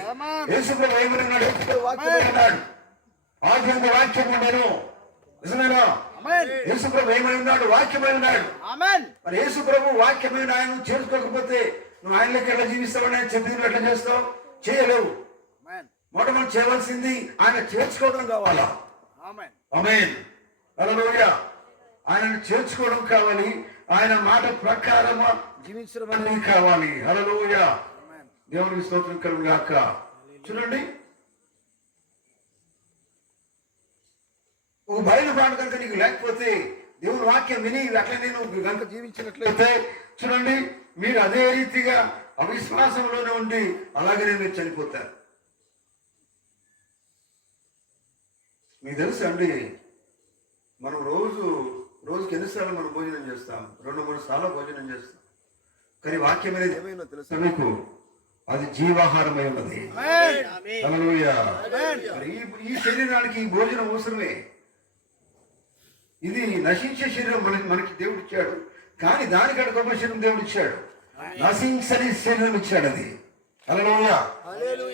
యేసు ప్రభు ఏమై ఉన్నాడు? యేసు ప్రభు వాక్యమై ఉన్నాడు. ఆది వాక్యం ఉండేను, నిజమేనా? యేసు ప్రభు ఏమై ఉన్నాడు? వాక్యమై ఉన్నాడు. ఆమేన్. మరి యేసు ప్రభు వాక్యమైన ఆయన చేసుకోకపోతే నువ్వు ఆయనలోకి ఎలా జీవిస్తావని ఆయన చెప్పింది ఎట్లా చేస్తావు? చేయలేవు. ఆమేన్. మొట్టమొదటి చేయవలసింది ఆయన చేర్చుకోవడం కావాలా. ఆమేన్. ఆమేన్. హల్లెలూయా. ఆయనను చేర్చుకోవడం కావాలి, ఆయన మాట ప్రకారం జీవించడం అనేది కావాలి. హల్లెలూయా. దేవునికి స్తోత్రం కలుగును గాక. చూడండి, ఒక బయలుపాటు కనుక నీకు లేకపోతే, దేవుని వాక్యం విని అట్లనే నువ్వు కనుక జీవించినట్లయితే, చూడండి మీరు అదే రీతిగా అవిశ్వాసంలోనే ఉండి అలాగనే మీరు చనిపోతారు. మీకు తెలుసు అండి, మనం రోజుకి ఎన్నిసార్లు మనం భోజనం చేస్తాం? 2-3 సార్లు భోజనం చేస్తాం. కానీ వాక్యం అనేది ఏమైనా తెలుసా మీకు? అది జీవాహారమై ఉన్నది. హల్లెలూయా. మరి ఈ శరీరానికి ఈ భోజనం అవసరమే. ఇది నశించే శరీరం మనకి దేవుడు ఇచ్చాడు, కానీ దానికంటే గొప్ప శరీరం దేవుడు ఇచ్చాడు. నశించని శరీరం ఇచ్చాడు. అది హల్లెలూయా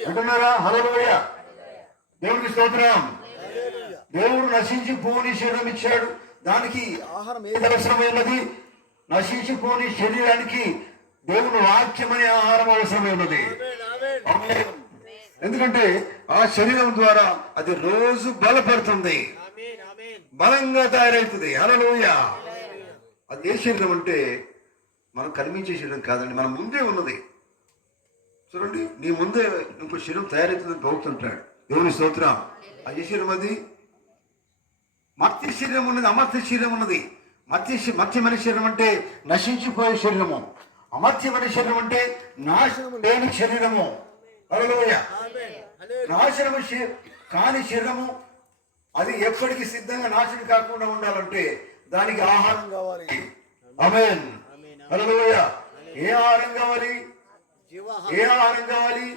అంటున్నారా? హల్లెలూయా. దేవుడికి స్తోత్రం. దేవుడు నశించిపోని శరీరం ఇచ్చాడు. దానికి ఆహారం ఏది అవసరమైనది? నశించిపోని శరీరానికి దేవుని వాక్యం అనే ఆహారం అవసరమైనది. ఎందుకంటే ఆ శరీరం ద్వారా అది రోజు బలపడుతుంది, బలంగా తయారవుతుంది. హల్లెలూయా. అది ఏ శరీరం అంటే మనం కనిపించే శరీరం కాదండి, మన ముందే ఉన్నది. చూడండి, నీ ముందే ఇంకో శరీరం తయారవుతుందని పోతుంటాడు. దేవుని స్తోత్రం. ఆ ఏ శరీరం అది? మర్త్య శరీరం ఉన్నది, అమర్త్య శరీరం ఉన్నది. మర్త్యమైన శరీరం అంటే నశించిపోయే శరీరము, అమర్త్యమైన శరీరం అంటే నాశనము లేని శరీరము. హల్లెలూయా. నాశనము కాని శరీరము అది ఎప్పటికీ సిద్ధంగా నాశనం కాకుండా ఉండాలంటే దానికి ఆహారం కావాలి. ఆమేన్. హల్లెలూయా. ఏ ఆహారం కావాలి? ఏ ఆహారం కావాలి?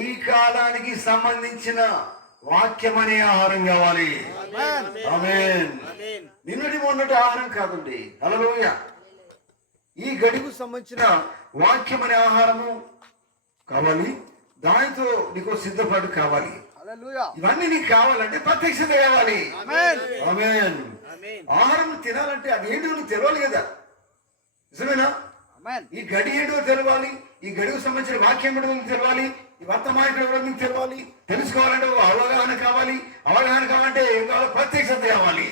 ఈ కాలానికి సంబంధించిన వాక్యం అనే ఆహారం కావాలి. ఆమేన్. నిన్నటి మొన్నటి ఆహారం కాదండి. హల్లెలూయా. ఈ గడికు సంబంధించిన వాక్యం అనే ఆహారము కావాలి. దానితో నీకు సిద్ధపాటు కావాలి. ఇవన్నీ నీకు కావాలంటే ప్రత్యక్షత కావాలి. ఆమేన్. ఆహారం తినాలంటే అది ఏంటో నీకు తెలవాలి కదా, నిజమేనా? ఈ గడి ఏంటో తెలవాలి, ఈ గడికి సంబంధించిన వాక్యం ఏంటో నీకు తెలవాలి, ఈ వర్తమానం ఎవరో నీకు తెలవాలి. తెలుసుకోవాలంటే అవగాహన కావాలి. అవగాహన కావాలంటే ఏం కావాలి? ప్రత్యక్షత కావాలి.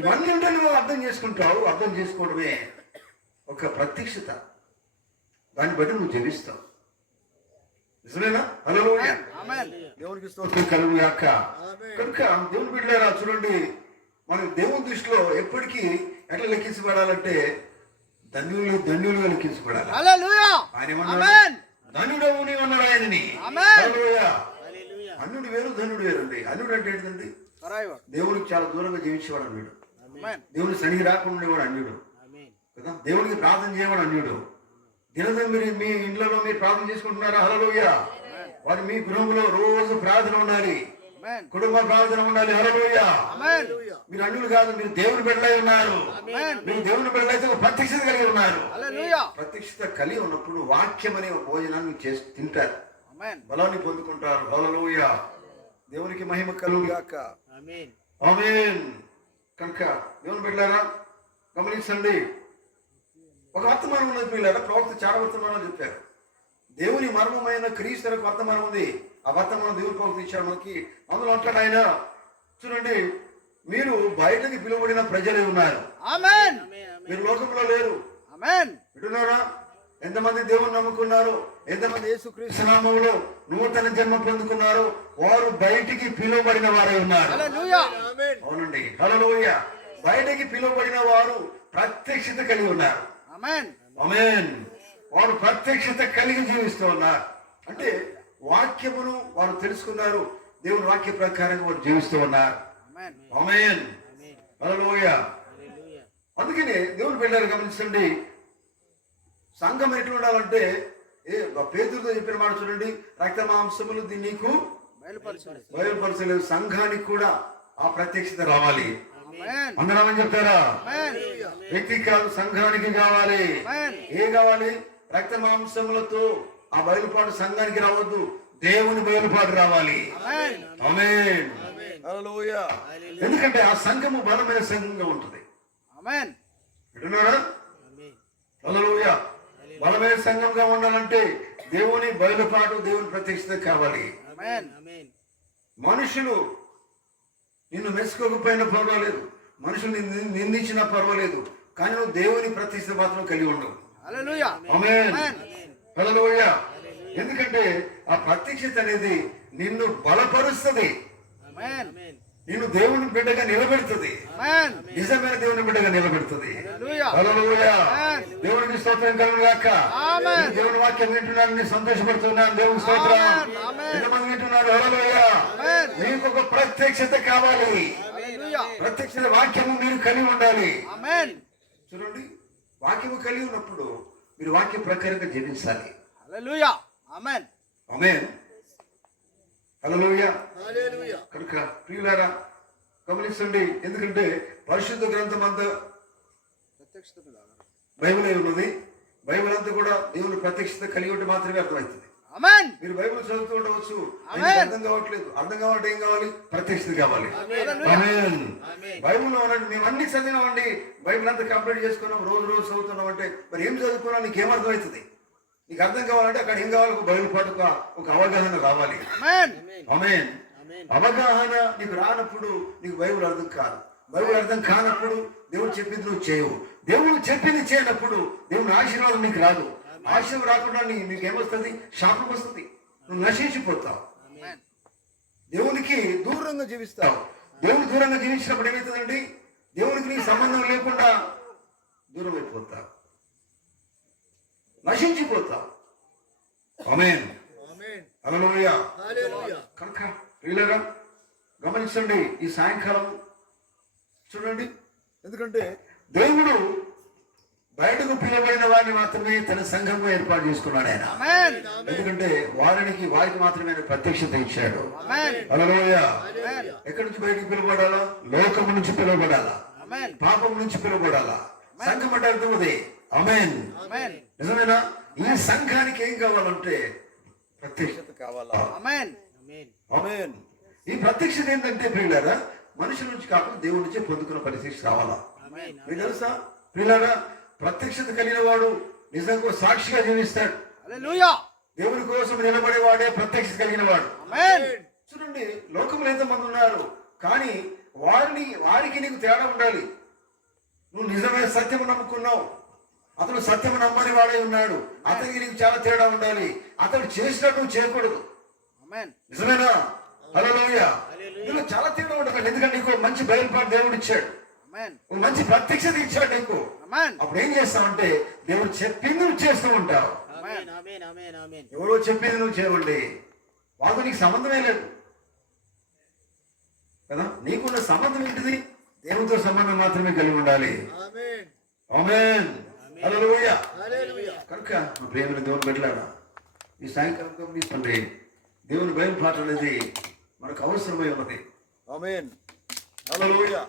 ఇవన్నీ ఉంటే నువ్వు అర్థం చేసుకుంటావు. అర్థం చేసుకోవడమే ఒక ప్రత్యక్షత. దాన్ని బట్టి నువ్వు జీవిస్తావు, నిజమేనా? హల్లెలూయా. దేవునికి స్తోత్రం కలుగు గాక. కనుక దేవుని బిడ్డలారా, చూడండి, మనం దేవుని దృష్టిలో ఎప్పటికీ ఎట్లా లెక్కించబడాలంటే ధన్యులుగా లెక్కించబడాలి. ఆయన ఏమన్నాడు? ధన్యుడవు నీవు అన్నాడు ఆయనని. హల్లెలూయా. అన్యుడు వేరు, ధన్యుడు వేరండి. అన్యుడు అంటే ఏంటండి? దేవునికి చాలా దూరంగా జీవించేవాడు అన్యుడు. దేవుని సన్నిధి రాకుండా ఉండేవాడు అన్యుడు కదా. దేవునికి ప్రార్థన చేయవాడు అన్యుడు. దినదిన మీరు మీ ఇంట్లో మీరు ప్రార్థన చేసుకుంటున్నారా? హల్లెలూయా. వారి మీ గృహంలో రోజు ప్రార్థన ఉండాలి, కుటుంబ ప్రార్థన ఉండాలి. హల్లెలూయా. మీరు అన్యులు కాదు, మీరు దేవుని బిడ్డలై ఉన్నారు. మీరు దేవుని బిడ్డలైతే ప్రత్యక్షత కలిగి ఉన్నారు. ప్రత్యక్షత కలిగి ఉన్నప్పుడు వాక్యం అనే భోజనాన్ని చేసి తింటారు. ఆమేన్ బలాన్ని పొందుకుంటారు. హల్లెలూయా. దేవునికి మహిమ కలుగు గాక. ఆమేన్ ఆమేన్. కనుక దేవుని బిడ్డలారా గమనించండి, ఒక వర్తమానం ఉన్నది పిల్లరా. ప్రవక్త చాలా వర్తమానాలు చెప్పారు. దేవుని మర్మమైన క్రీస్తు వర్తమానం ఉంది. ఆ వర్తమానం దేవుని ప్రవక్త ఇచ్చాడు మనకి. అందులో అంటాడు ఆయన, చూడండి, మీరు బయటకి పిలువబడిన ప్రజలే ఉన్నారు, ఆమేన్ మీరు లోకంలో లేరు. ఆమేన్ వింటున్నారా? ఎంతమంది దేవుని నమ్ముకున్నారు, ఎంతమంది యేసుక్రీస్తు నామములో నూతన జన్మ పొందుకున్నారు, వారు బయటికి పిలువబడిన వారే ఉన్నారు. హల్లెలూయా ఆమేన్ అవునండి, హల్లెలూయా. బయటికి పిలువబడిన వారు ప్రత్యక్షత కలిగి ఉన్నారు. ఆమేన్ ఆమేన్. వారు ప్రత్యక్షత కలిగి జీవిస్తూ ఉన్నారు. అంటే వాక్యమును వారు తెలుసుకున్నారు, దేవుని వాక్య ప్రకారంగా వారు జీవిస్తూ ఉన్నారు. ఆమేన్ ఆమేన్. హల్లెలూయా. అందుకనే దేవుని బిడ్డలు గమనించండి, సంఘం ఎట్లా ఉండాలంటే పేతురుతో చెప్పిన మాట చూడండి, రక్త మాంసములు దీన్ని నీకు బయలుపరచలేదు, సంఘానికి కూడా ఆ ప్రత్యక్షత రావాలి. ఆమేన్ అందరం చెప్తారా? ఆమేన్ వ్యక్తికి కాదు, సంఘానికి కావాలి. ఏ కావాలి? రక్త మాంసములతో ఆ బయలుపాటు సంఘానికి రావద్దు, దేవుని బయలుపాటు రావాలి. ఆమేన్. హల్లెలూయా. ఎందుకంటే ఆ సంఘము బలమైన సంఘంగా ఉంటుంది. ఆమేన్ వింటున్నారా? హల్లెలూయా. బలమైన సంఘంగా ఉండాలంటే దేవుని బయలుపాటు, దేవుని ప్రత్యక్షత కావాలి. ఆమేన్ మనుషులు నిన్ను మెచ్చుకోకపోయినా పర్వాలేదు, మనుషులు నిందించినా పర్వాలేదు, కానీ నువ్వు దేవుని ప్రత్యక్షత మాత్రం కలిగి ఉండవు. హల్లెలూయా ఆమేన్. ఆమేన్ హల్లెలూయా. ఎందుకంటే ఆ ప్రత్యక్షత అనేది నిన్ను బలపరుస్తుంది, ఆమేన్ నిన్ను దేవుని బిడ్డగా నిలబెడుతుంది, ఆమేన్ నిజమైన దేవుని బిడ్డగా నిలబెడుతుంది. హల్లెలూయా హల్లెలూయా. ఆమేన్. దేవునికి స్తోత్రం కలుగును గాక. ఆమేన్. ఈ దేవుని వాక్యం వింటున్నాను, నేను సంతోషపడుతున్నాను. దేవుని స్తోత్రం. ఆమేన్. ఆమేన్. ఎంతమంది వింటున్నారు? హల్లెలూయా. ఆమేన్. మీకు ఒక ప్రత్యక్షత కావాలి, హల్లెలూయా ప్రత్యక్షత వాక్యము మీరు కలిగి ఉండాలి. ఆమేన్ చూడండి, వాక్యము కలిగి ఉన్నప్పుడు మీరు వాక్య ప్రకారంగా జీవించాలి. హల్లెలూయా ఆమేన్ ఆమేన్. హల్లెలూయా. హల్లెలూయా కనుక ప్రియులారా గమనించండి, ఎందుకంటే పరిశుద్ధ గ్రంథం అంతా బైబిల్ అయి ఉన్నది. బైబిల్ అంతా కూడా దేవుని ప్రత్యక్షత కలిగి ఉంటే మాత్రమే అర్థమవుతుంది. ఆమేన్ మీరు బైబిల్ చదువుతూ ఉండవచ్చు, ఆమేన్. మీకు అర్థం కావట్లేదు. అర్థం కావాలంటే ఏం కావాలి? ప్రత్యక్షత కావాలి. ఆమేన్. బైబిల్లో ఉన్నట్టు మేము అన్ని చదివినామండి, బైబిల్ అంతా కంప్లీట్ చేసుకున్నాం, రోజు రోజు చదువుతున్నాం అంటే మరి ఏం చదువుకున్నా నీకు ఏం అర్థమవుతుంది? నీకు అర్థం కావాలంటే అక్కడ ఏం కావాలి? ఒక బైబిల్ పాటు ఒక అవగాహన రావాలి. ఆమేన్ ఆమేన్. అవగాహన నీకు రానప్పుడు నీకు బైబిల్ అర్థం కాదు. బైబిల్ అర్థం కానప్పుడు దేవుడు చెప్పింది నువ్వు చేయవు. దేవుడు చెప్పింది చేయనప్పుడు దేవుని ఆశీర్వాదం నీకు రాదు. ఆశీర్వాదం రాకుండా నీకు ఏమొస్తుంది? శాపం వస్తుంది, నువ్వు నశించిపోతావు, దేవునికి దూరంగా జీవిస్తావు. దేవుని దూరంగా జీవించినప్పుడు ఏమవుతుందండి? దేవునికి నీకు సంబంధం లేకుండా దూరం అయిపోతావు, నశించిపోతావు. ఆమేన్. హల్లెలూయా. కనుక ప్రియులారా గమనించండి, ఈ సాయంకాలం చూడండి, ఎందుకంటే దేవుడు బయటకు పిలువబడిన వారిని మాత్రమే తన సంఘంగా ఏర్పాటు చేసుకున్నాడు ఆయన. ఆమేన్ ఎందుకంటే వారికి మాత్రమే ఆయన ప్రత్యక్షత ఇచ్చాడు. ఆమేన్ హల్లెలూయా. ఆమేన్ ఎక్కడి నుంచి బయటకు పిలువబడాలా? లోకం నుంచి పిలువబడాలా, ఆమేన్ పాపం నుంచి పిలువబడాలా. సంఘం అంటే అర్థం అదే. ఆమేన్. ఆమేన్ నిజమేనా? ఈ సంఘానికి ఏం కావాలంటే ప్రత్యక్షత కావాలా. ఆమేన్ ఆమేన్. ఈ ప్రత్యక్షత ఏంటంటే ప్రియులారా, మనుషుల నుంచి కాకుండా దేవుడి నుంచి పొందుకున్న పరిస్థితి రావాలా. మీకు తెలుసా ప్రియులారా, ప్రత్యక్షత కలిగిన వాడు నిజంగా సాక్షిగా జీవిస్తాడు. హల్లెలూయా దేవుని కోసం నిలబడేవాడే ప్రత్యక్షత కలిగిన వాడు. ఆమేన్ చూడండి, లోకంలో ఎంతమంది ఉన్నారు, కానీ వారికి నీకు తేడా ఉండాలి. నువ్వు నిజమైన సత్యము నమ్ముకున్నావు, అతను సత్యము నమ్మని వాడే ఉన్నాడు, అతనికి నీకు చాలా తేడా ఉండాలి. అతడు చేసినట్టు నువ్వు చేయకూడదు. ఆమేన్ నిజమేనా? హల్లెలూయా. నీకు చాలా తేడా ఉండదు. ఎందుకంటే నీకు మంచి బయలుపాటు దేవుడు ఇచ్చాడు, ఆమేన్ ఒక మంచి ప్రత్యక్షత ఇచ్చాడు నీకు. ఆమేన్ అప్పుడు ఏం చేస్తావంటే దేవుడు చెప్పింది నువ్వు చేస్తూ ఉంటావు. ఆమేన్ ఎవరో చెప్పింది నువ్వు చేయవండి, వాళ్ళతో నీకు సంబంధమే లేదు కదా. నీకున్న సంబంధం ఏంటిది? దేవునితో సంబంధం మాత్రమే కలిగి ఉండాలి. ఆమేన్. హల్లెలూయా. కనుక ప్రేమను దేవుని పెట్టలాడా, ఈ సాయంకాలం గమనించండి, దేవుని బయలుపాటు అనేది మనకు అవసరమై ఉన్నది. ఆమేన్. హల్లెలూయా.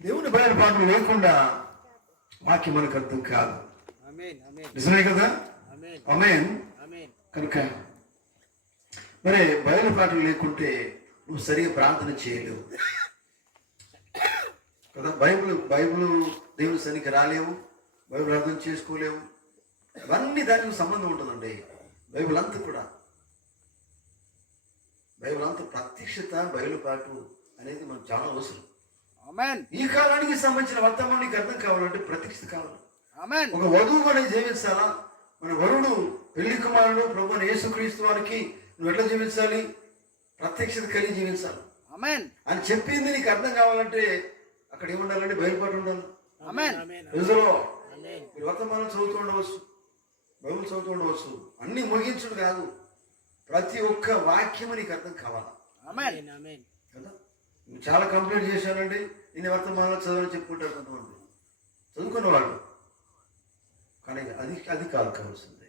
దేవుని బయలుపాటు లేకుండా వాక్యం మనకు అర్థం కాదు. ఆమేన్ ఆమేన్ నిజమే కదా? ఆమేన్ ఆమేన్. ఆమేన్ కనుక మరి బయలుపాటలు లేకుంటే నువ్వు సరిగా ప్రార్థన చేయలేవు కదా. బైబిల్ దేవుని సన్నిధికి రాలేవు, బైబిల్ అర్థం చేసుకోలేవు. ఇవన్నీ దానికి సంబంధం ఉంటుందండి. బైబిల్ అంతా కూడా, బైబిల్ అంతా ప్రత్యక్షత, బయలుపాటు అనేది మనకు చాలా అవసరం. ఆమేన్ ఈ కాలానికి సంబంధించిన వర్తమానానికి అర్థం కావాలంటే ప్రత్యక్షత కావాలి. ఆమేన్ ఒక వధువు అనేది జీవించాలా, మన వరుడు పెళ్లి కుమారుడు ప్రభువైన యేసుక్రీస్తు వారికి నువ్వు ఎట్లా జీవించాలి? ప్రత్యక్షత కలిగి జీవించాలి. ఆమేన్ అని చెప్పింది నీకు అర్థం కావాలంటే అక్కడ ఏముండాలంటే బయలుపాటు ఉండాలి. ఆమేన్ రోజులో మీరు వర్తమానం చదువుతూ ఉండవచ్చు, బైబిల్ చదువుతూ ఉండవచ్చు, అన్ని ముగించుడు కాదు, ప్రతి ఒక్క వాక్యము నీకు అర్థం కావాలి. ఆమేన్ ఆమేన్ కదా. నువ్వు చాలా కంప్లీట్ చేశానండి, నేను వర్తమానంలో చదవని చెప్పుకుంటారు కొంతమంది చదువుకున్న వాళ్ళు. కానీ అది కాదు కావాల్సింది.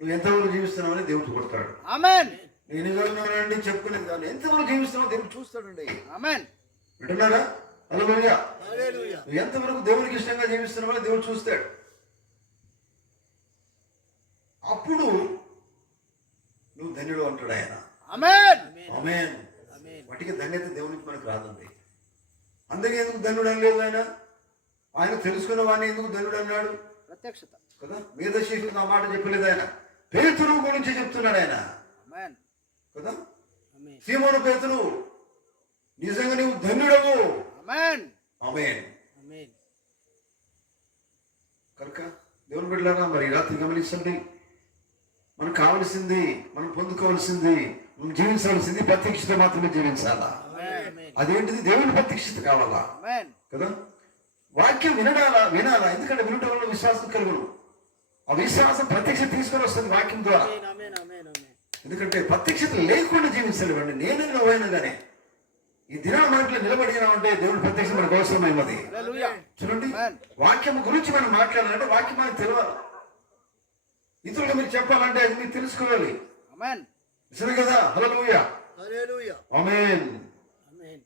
నువ్వు ఎంతవరకు జీవిస్తున్నావని దేవుడు కొడతాడు. ఆమేన్ నేను చదువున్నానండి చెప్పుకునేది కాదు, ఎంతవరకు జీవిస్తున్నావు దేవుడు చూస్తాడండి. ఆమేన్ వింటున్నారా? హల్లెలూయా. నువ్వు ఎంతవరకు దేవునికి ఇష్టంగా జీవిస్తున్నావని దేవుడు చూస్తాడు. అప్పుడు నువ్వు ధన్యుడు అంటాడు ఆయన. ఆమేన్ ఆమేన్. వాటికి ధన్యత దేవునికి మనకు రాదండి. అందరికీ ఎందుకు ధన్యుడు అనలేదు ఆయన? ఆయన తెలుసుకున్న వాడిని ఎందుకు ధన్యుడు అన్నాడు ప్రత్యక్షత కదా. మీద శిష్యులకు ఆ మాట చెప్పలేదు ఆయన, పేతురు గురించి చెప్తున్నాడు ఆయన ఆమేన్ కదా. ఆమేన్ సీమోను పేతురు, నిజంగా నీవు ధన్యుడవు. ఆమేన్ ఆమేన్. ఆమేన్ కనుక దేవుని బిడ్డలారా, మరి రాత్రి గమనించండి, మనకు కావలసింది, మనం పొందుకోవాల్సింది, మనం జీవించవలసింది ప్రత్యక్షత మాత్రమే జీవించాలా. ఆమేన్ అదేంటిది? దేవుని ప్రత్యక్షత కావాలా ఆమేన్ కదా. వాక్యం వినాలా, ఎందుకంటే వినటం వల్ల విశ్వాసం కలుగును. ఆ విశ్వాసం ప్రత్యక్షత తీసుకొని వస్తుంది వాక్యం ద్వారా. ఆమేన్ ఆమేన్ ఆమేన్ ఎందుకంటే ప్రత్యక్షత లేకుండా జీవించలేవండి. నేను నువ్వైనా కానీ ఈ దినాల మనకి నిలబడినామంటే దేవుని ప్రత్యక్షత మనకు అవసరమైనది. హల్లెలూయా చూడండి, వాక్యం గురించి మనం మాట్లాడాలంటే వాక్యం మనకు తెలియాలి. ఇతరులకు మీరు చెప్పాలంటే అది మీరు తెలుసుకోవాలి. ఆమేన్ నిజమే కదా. హల్లెలూయా. హల్లెలూయా ఆమేన్. ఆమేన్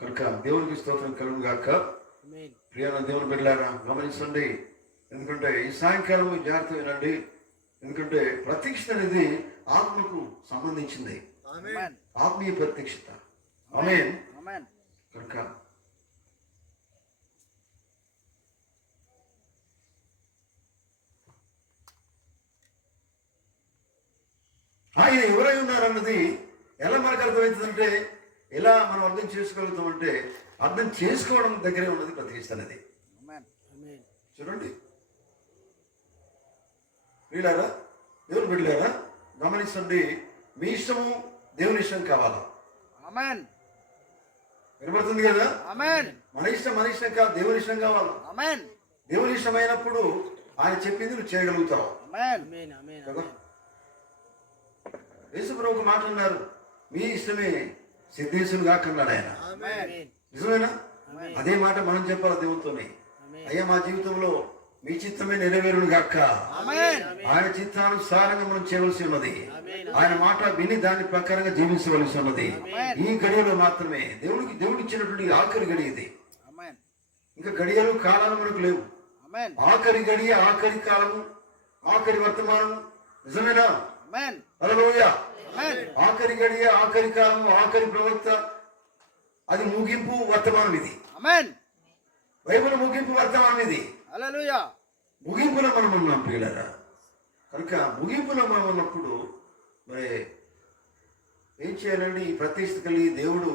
కనుక దేవునికి స్తోత్రం కలుగును గాక. ఆమేన్ ప్రియమైన దేవుని బిడ్డలారా గమనించండి, ఎందుకంటే ఈ సాయంకాలం జాగ్రత్త వినండి. ఎందుకంటే ప్రత్యక్షత అనేది ఆత్మకు సంబంధించింది, ఆమేన్ ఆత్మీయ ప్రత్యక్షత. ఆమేన్. ఆమేన్ కనుక ఆయన ఎవరై ఉన్నారన్నది ఎలా మనకు అర్థమవుతుందంటే, ఎలా మనం అర్థం చేసుకోగలుగుతామంటే, అర్థం చేసుకోవడం దగ్గరే ఉన్నది ప్రత్యక్షత అనేది. ఆమేన్ ఆమేన్ చూడండి వీళ్ళారా, దేవుని బిడ్డలారా గమనించండి, మీ ఇష్టము దేవుని ఇష్టం కావాలా. ఆమేన్ వినబడుతుంది కదా. ఆమేన్ మన ఇష్టం కాదు, దేవుని ఇష్టం కావాలి. ఆమేన్ దేవుని ఇష్టమైనప్పుడు ఆయన చెప్పింది నువ్వు చేయగలుగుతావు ఆమేన్ ఆమేన్ కదా. యేసుప్రభు ఒక మాట అన్నారు, మీ ఇష్టమే సిద్ధేశులు కాకన్నాడు ఆయన. ఆమేన్ నిజమేనా? అదే మాట మనం చెప్పాలి దేవునితోనే. అయ్యా, మా జీవితంలో మీ చిత్తమే నెరవేరును గాక. ఆమేన్ ఆయన చిత్తానుసారంగా మనం చేయవలసి ఉన్నది. ఆయన మాట విని దాని ప్రకారంగా జీవించవలసి ఉన్నది. ఈ గడియలో మాత్రమే దేవుడికి ఇచ్చినటువంటి ఆఖరి గడి ఇది. ఆమేన్ ఇంకా గడియలు కాలాలు మనకు లేవు. ఆమేన్ ఆఖరి గడియ, ఆఖరి కాలము, ఆఖరి వర్తమానము. నిజమేనా? ఆమేన్ హల్లెలూయా. ఆమేన్ ఆఖరి గడియ, ఆఖరి కాలము, ఆఖరి ప్రవక్త, అది ముగింపు వర్తమానం ఇది. ఆమేన్ బైబిల్ ముగింపు వర్తమానం ఇది. హల్లెలూయా ముగింపులో మనం ఉన్నాం ప్రియులారా. కనుక ముగింపులో మనం ఉన్నప్పుడు మరి ఏం చేయాలండి? ఈ ప్రత్యక్షత కలిగి దేవుడు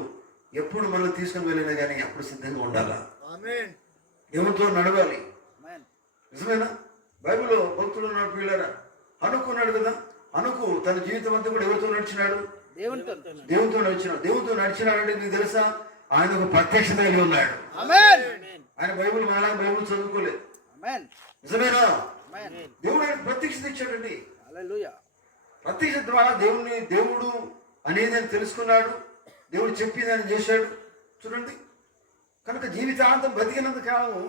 ఎప్పుడు మనల్ని తీసుకుని వెళ్ళినా కానీ అప్పుడు సిద్ధంగా ఉండాలా. ఆమేన్ దేవుడితో నడవాలి. ఆమేన్ నిజమేనా? బైబిల్లో భక్తుడు ఉన్నాడు ప్రియులారా. అనుకున్నాడు కదా. అనుకు తన జీవితం అంతా కూడా ఎవరితో నడిచినాడు? దేవునితో నడిచినాడు. దేవునితో నడిచినాడంటే నీకు తెలుసా, ఆయన ఒక ప్రత్యక్షత కలిగి ఉన్నాడు. ఆమేన్ ఆయన బైబిల్ మాలా బైబిల్ చదువుకోలేదు. ఆమేన్ నిజమేనా? ఆమేన్ దేవుడు ఆయనకు ప్రత్యక్షత ఇచ్చాడండి. హల్లెలూయా ప్రత్యక్షత ద్వారా దేవుడు అనేది అని తెలుసుకున్నాడు. దేవుడు చెప్పింది అని చేశాడు. చూడండి, కనుక జీవితాంతం బతికినంత కాలము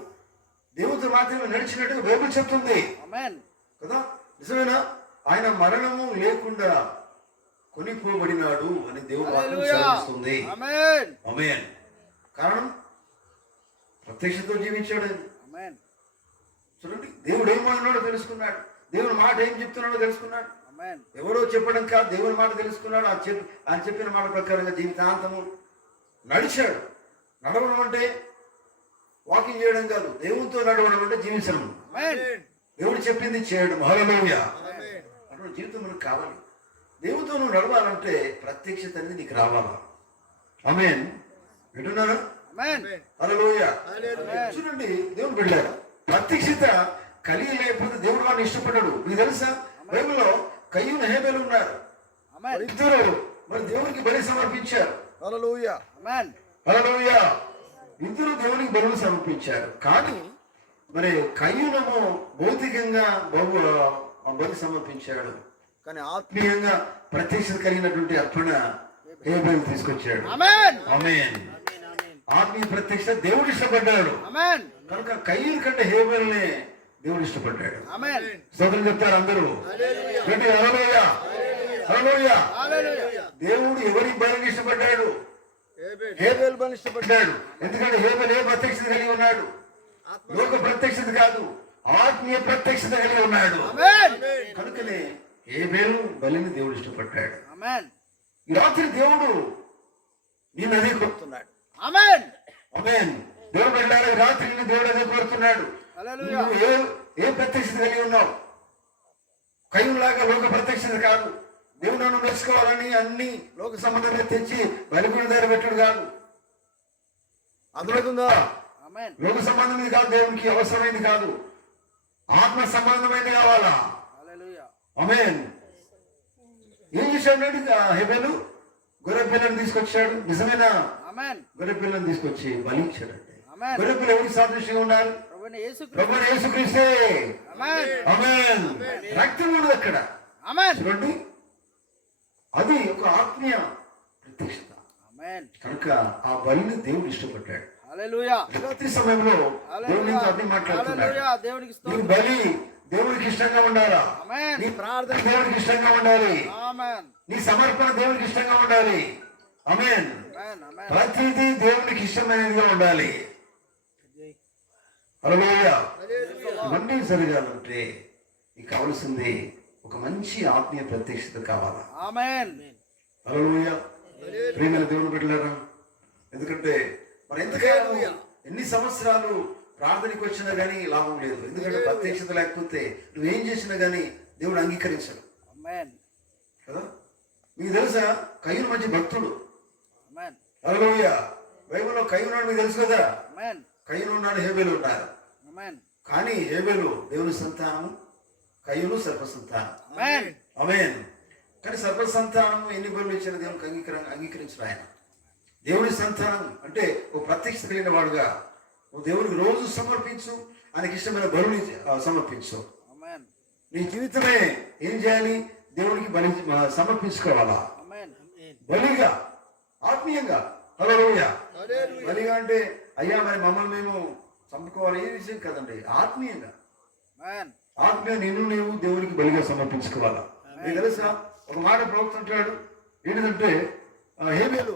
దేవుడితో మాత్రమే నడిచినట్టుగా బైబిల్ చెప్తుంది ఆమేన్ కదా. నిజమేనా? ఆయన మరణము లేకుండా కొనిపోబడినాడు అని దేవుడు వాక్యం సెలవిస్తుంది. ఆమేన్ ఆమేన్. కారణం ప్రత్యక్షతో జీవించాడు ఆయన. ఆమేన్ చూడండి, దేవుడు ఏమన్నాడో తెలుసుకున్నాడు, దేవుని మాట ఏం చెప్తున్నాడో తెలుసుకున్నాడు. ఆమేన్. ఎవరో చెప్పడం కాదు, దేవుని మాట తెలుసుకున్నాడు. ఆయన చెప్పిన మాట ప్రకారంగా జీవితాంతము నడిచాడు. నడవడం అంటే వాకింగ్ చేయడం కాదు, దేవునితో నడవడం అంటే జీవించడం. ఆమేన్. దేవుడు చెప్పింది చేయడం. హల్లెలూయా. ఆమేన్. అటువంటి జీవితం మనకు కావాలి. దేవునితో నువ్వు నడవాలంటే ప్రత్యక్షత అనేది నీకు రావాలా. ఆమేన్. వింటున్నారా? ఆమేన్. హల్లెలూయా. హల్లెలూయా. చూడండి, దేవుని బిడ్డలారా, ప్రత్యక్షత కలిగి లేకపోతే దేవుడు వాడిని ఇష్టపడ్డాడు. మీకు తెలుసా, బైబిల్లో కయ్యూను హేబేలు ఉన్నారు. ఆమేన్. ఇద్దరు మరి దేవునికి బలి సమర్పించారు. హల్లెలూయా. ఆమేన్. హల్లెలూయా. ఇద్దరు దేవునికి బలులు సమర్పించారు. కానీ మరి కయ్యూనము భౌతికంగా బలి సమర్పించాడు, కానీ ఆత్మీయంగా ప్రత్యక్షత కలిగినటువంటి అర్పణ హేబేలు తీసుకొచ్చాడు. ఆమేన్. ఆమేన్. ఆత్మీయ ప్రత్యక్షత దేవుడు ఇష్టపడ్డాడు. ఆమేన్. కనుక కయ్యూను కంటే హేబేల్ని దేవుడు ఇష్టపడ్డాడు. ఆమేన్. స్తోత్రం చెప్తారు అందరూ. ఏంటి? హల్లెలూయా. హల్లెలూయా. హల్లెలూయా. దేవుడు ఎవరి బలిని ఇష్టపడ్డాడు? హేబేలు బలిని ఇష్టపడ్డాడు. ఎందుకంటే హేబేలు ఏ ప్రత్యక్షత కలిగి ఉన్నాడు? లోక ప్రత్యక్షత కాదు, ఆత్మీయ ప్రత్యక్షత కలిగి ఉన్నాడు. ఆమేన్. కనుకనే హేబేలు బలిని దేవుడు ఇష్టపడ్డాడు. ఆమేన్. ఈ రాత్రి దేవుడు నిన్ను అదే కోరుతున్నాడు. ఆమేన్. ఆమేన్. దేవుడు వెళ్ళాలి, రాత్రి నిన్ను దేవుడు అదే కోరుతున్నాడు. హల్లెలూయా. నువ్వు ఏ ప్రత్యక్షత కలిగి ఉన్నావు? కయ్యూలాగా లోక ప్రత్యక్షత కాదు. దేవుడు నన్ను మెచ్చుకోవాలని అన్ని లోక సంబంధంగా తెచ్చి బలిపీఠం దగ్గర పెట్టడు కాదు. అర్థమవుతుందా? ఆమేన్. లోక సంబంధమైనది కాదు, దేవునికి అవసరమైంది కాదు, ఆత్మ సంబంధమైనది కావాలా. హల్లెలూయా. ఆమేన్. ఏం చేశాడు హేబేలు? గొర్రె పిల్లని తీసుకొచ్చాడు. నిజమైన ఆమేన్. గొర్రె పిల్లని తీసుకొచ్చి బలి ఇచ్చాడంటే, ఆమేన్. గొర్రె పిల్ల ఎవరికి సాదృశ్యంగా ఉండాలి? ప్రభువైన యేసుక్రీస్తు. ప్రభువైన యేసుక్రీస్తే. ఆమేన్. ఆమేన్. రక్తం ఉండదు అక్కడ. ఆమేన్. చూడండి, అది ఒక ఆత్మీయ ప్రత్యక్షత. ఆమేన్. కనుక ఆ బలిని దేవుడు ఇష్టపడ్డాడు. హల్లెలూయా. రాత్రి సమయంలో దేవుడు నీతో అన్ని మాట్లాడుతున్నాడు. హల్లెలూయా. దేవునికి నీ స్తోత్రం. బలి దేవుడికి ఇష్టంగా ఉండాలా? ఆమేన్. నీ ప్రార్థన దేవుడికి ఇష్టంగా ఉండాలి. ఆమేన్. నీ సమర్పణ దేవుడికి ఇష్టంగా ఉండాలి. ఆమేన్. ఆమేన్. ఆమేన్. ప్రతిదీ దేవుడికి ఇష్టమైనదిగా ఉండాలి. హల్లెలూయా. ఇవన్నీ జరగాలంటే నీకు కావలసింది ఒక మంచి ఆత్మీయ ప్రత్యక్షత కావాలా. ఆమేన్. హల్లెలూయా. ప్రియమైన దేవుని బిడ్డలారా, ఎందుకంటే మరి ఎంతకాలం ఎన్ని సంవత్సరాలు ప్రార్థనకి వచ్చినా కానీ లాభం లేదు. ఎందుకంటే ప్రత్యక్షత లేకపోతే నువ్వేం చేసినా కానీ దేవుడు అంగీకరించడు ఆమేన్. కదా. మీకు తెలుసా, కయ్యూను మంచి భక్తుడు. ఆమేన్. హల్లెలూయా. బైబిల్లో కయ్యూను మీకు తెలుసు కదా. ఆమేన్. కయ్యూను ఉన్నాడు, హేబేలు ఉన్నారు. ఆమేన్. కానీ హేబేలు దేవుని సంతానం, కయ్యూను సర్ప సంతానం. ఆమేన్. ఆమేన్. కానీ సర్ప సంతానం ఎన్ని బలులు ఇచ్చిన దేవునికి అంగీకరించడు ఆయన. దేవుని సంతానం అంటే ఓ ప్రత్యక్షత కలిగిన వాడుగా నువ్వు దేవునికి రోజు సమర్పించు, ఆయనకి ఇష్టమైన బలుని సమర్పించు. ఆమేన్. నీ జీవితమే ఏం చేయాలి? దేవునికి బలి సమర్పించుకోవాలా. ఆమేన్. బలిగా, ఆత్మీయంగా. హల్లెలూయా. బలిగా అంటే అయ్యా మరి మమ్మల్ని మేము చంపుకోవాలి, ఏ విషయం కదండి. ఆత్మీయంగా, ఆమేన్. ఆత్మీయ నిన్ను నీవు దేవునికి బలిగా సమర్పించుకోవాలా. నీకు తెలుసా, ఒక మాట ప్రవక్త అంటాడు ఏంటంటే, హేబేలు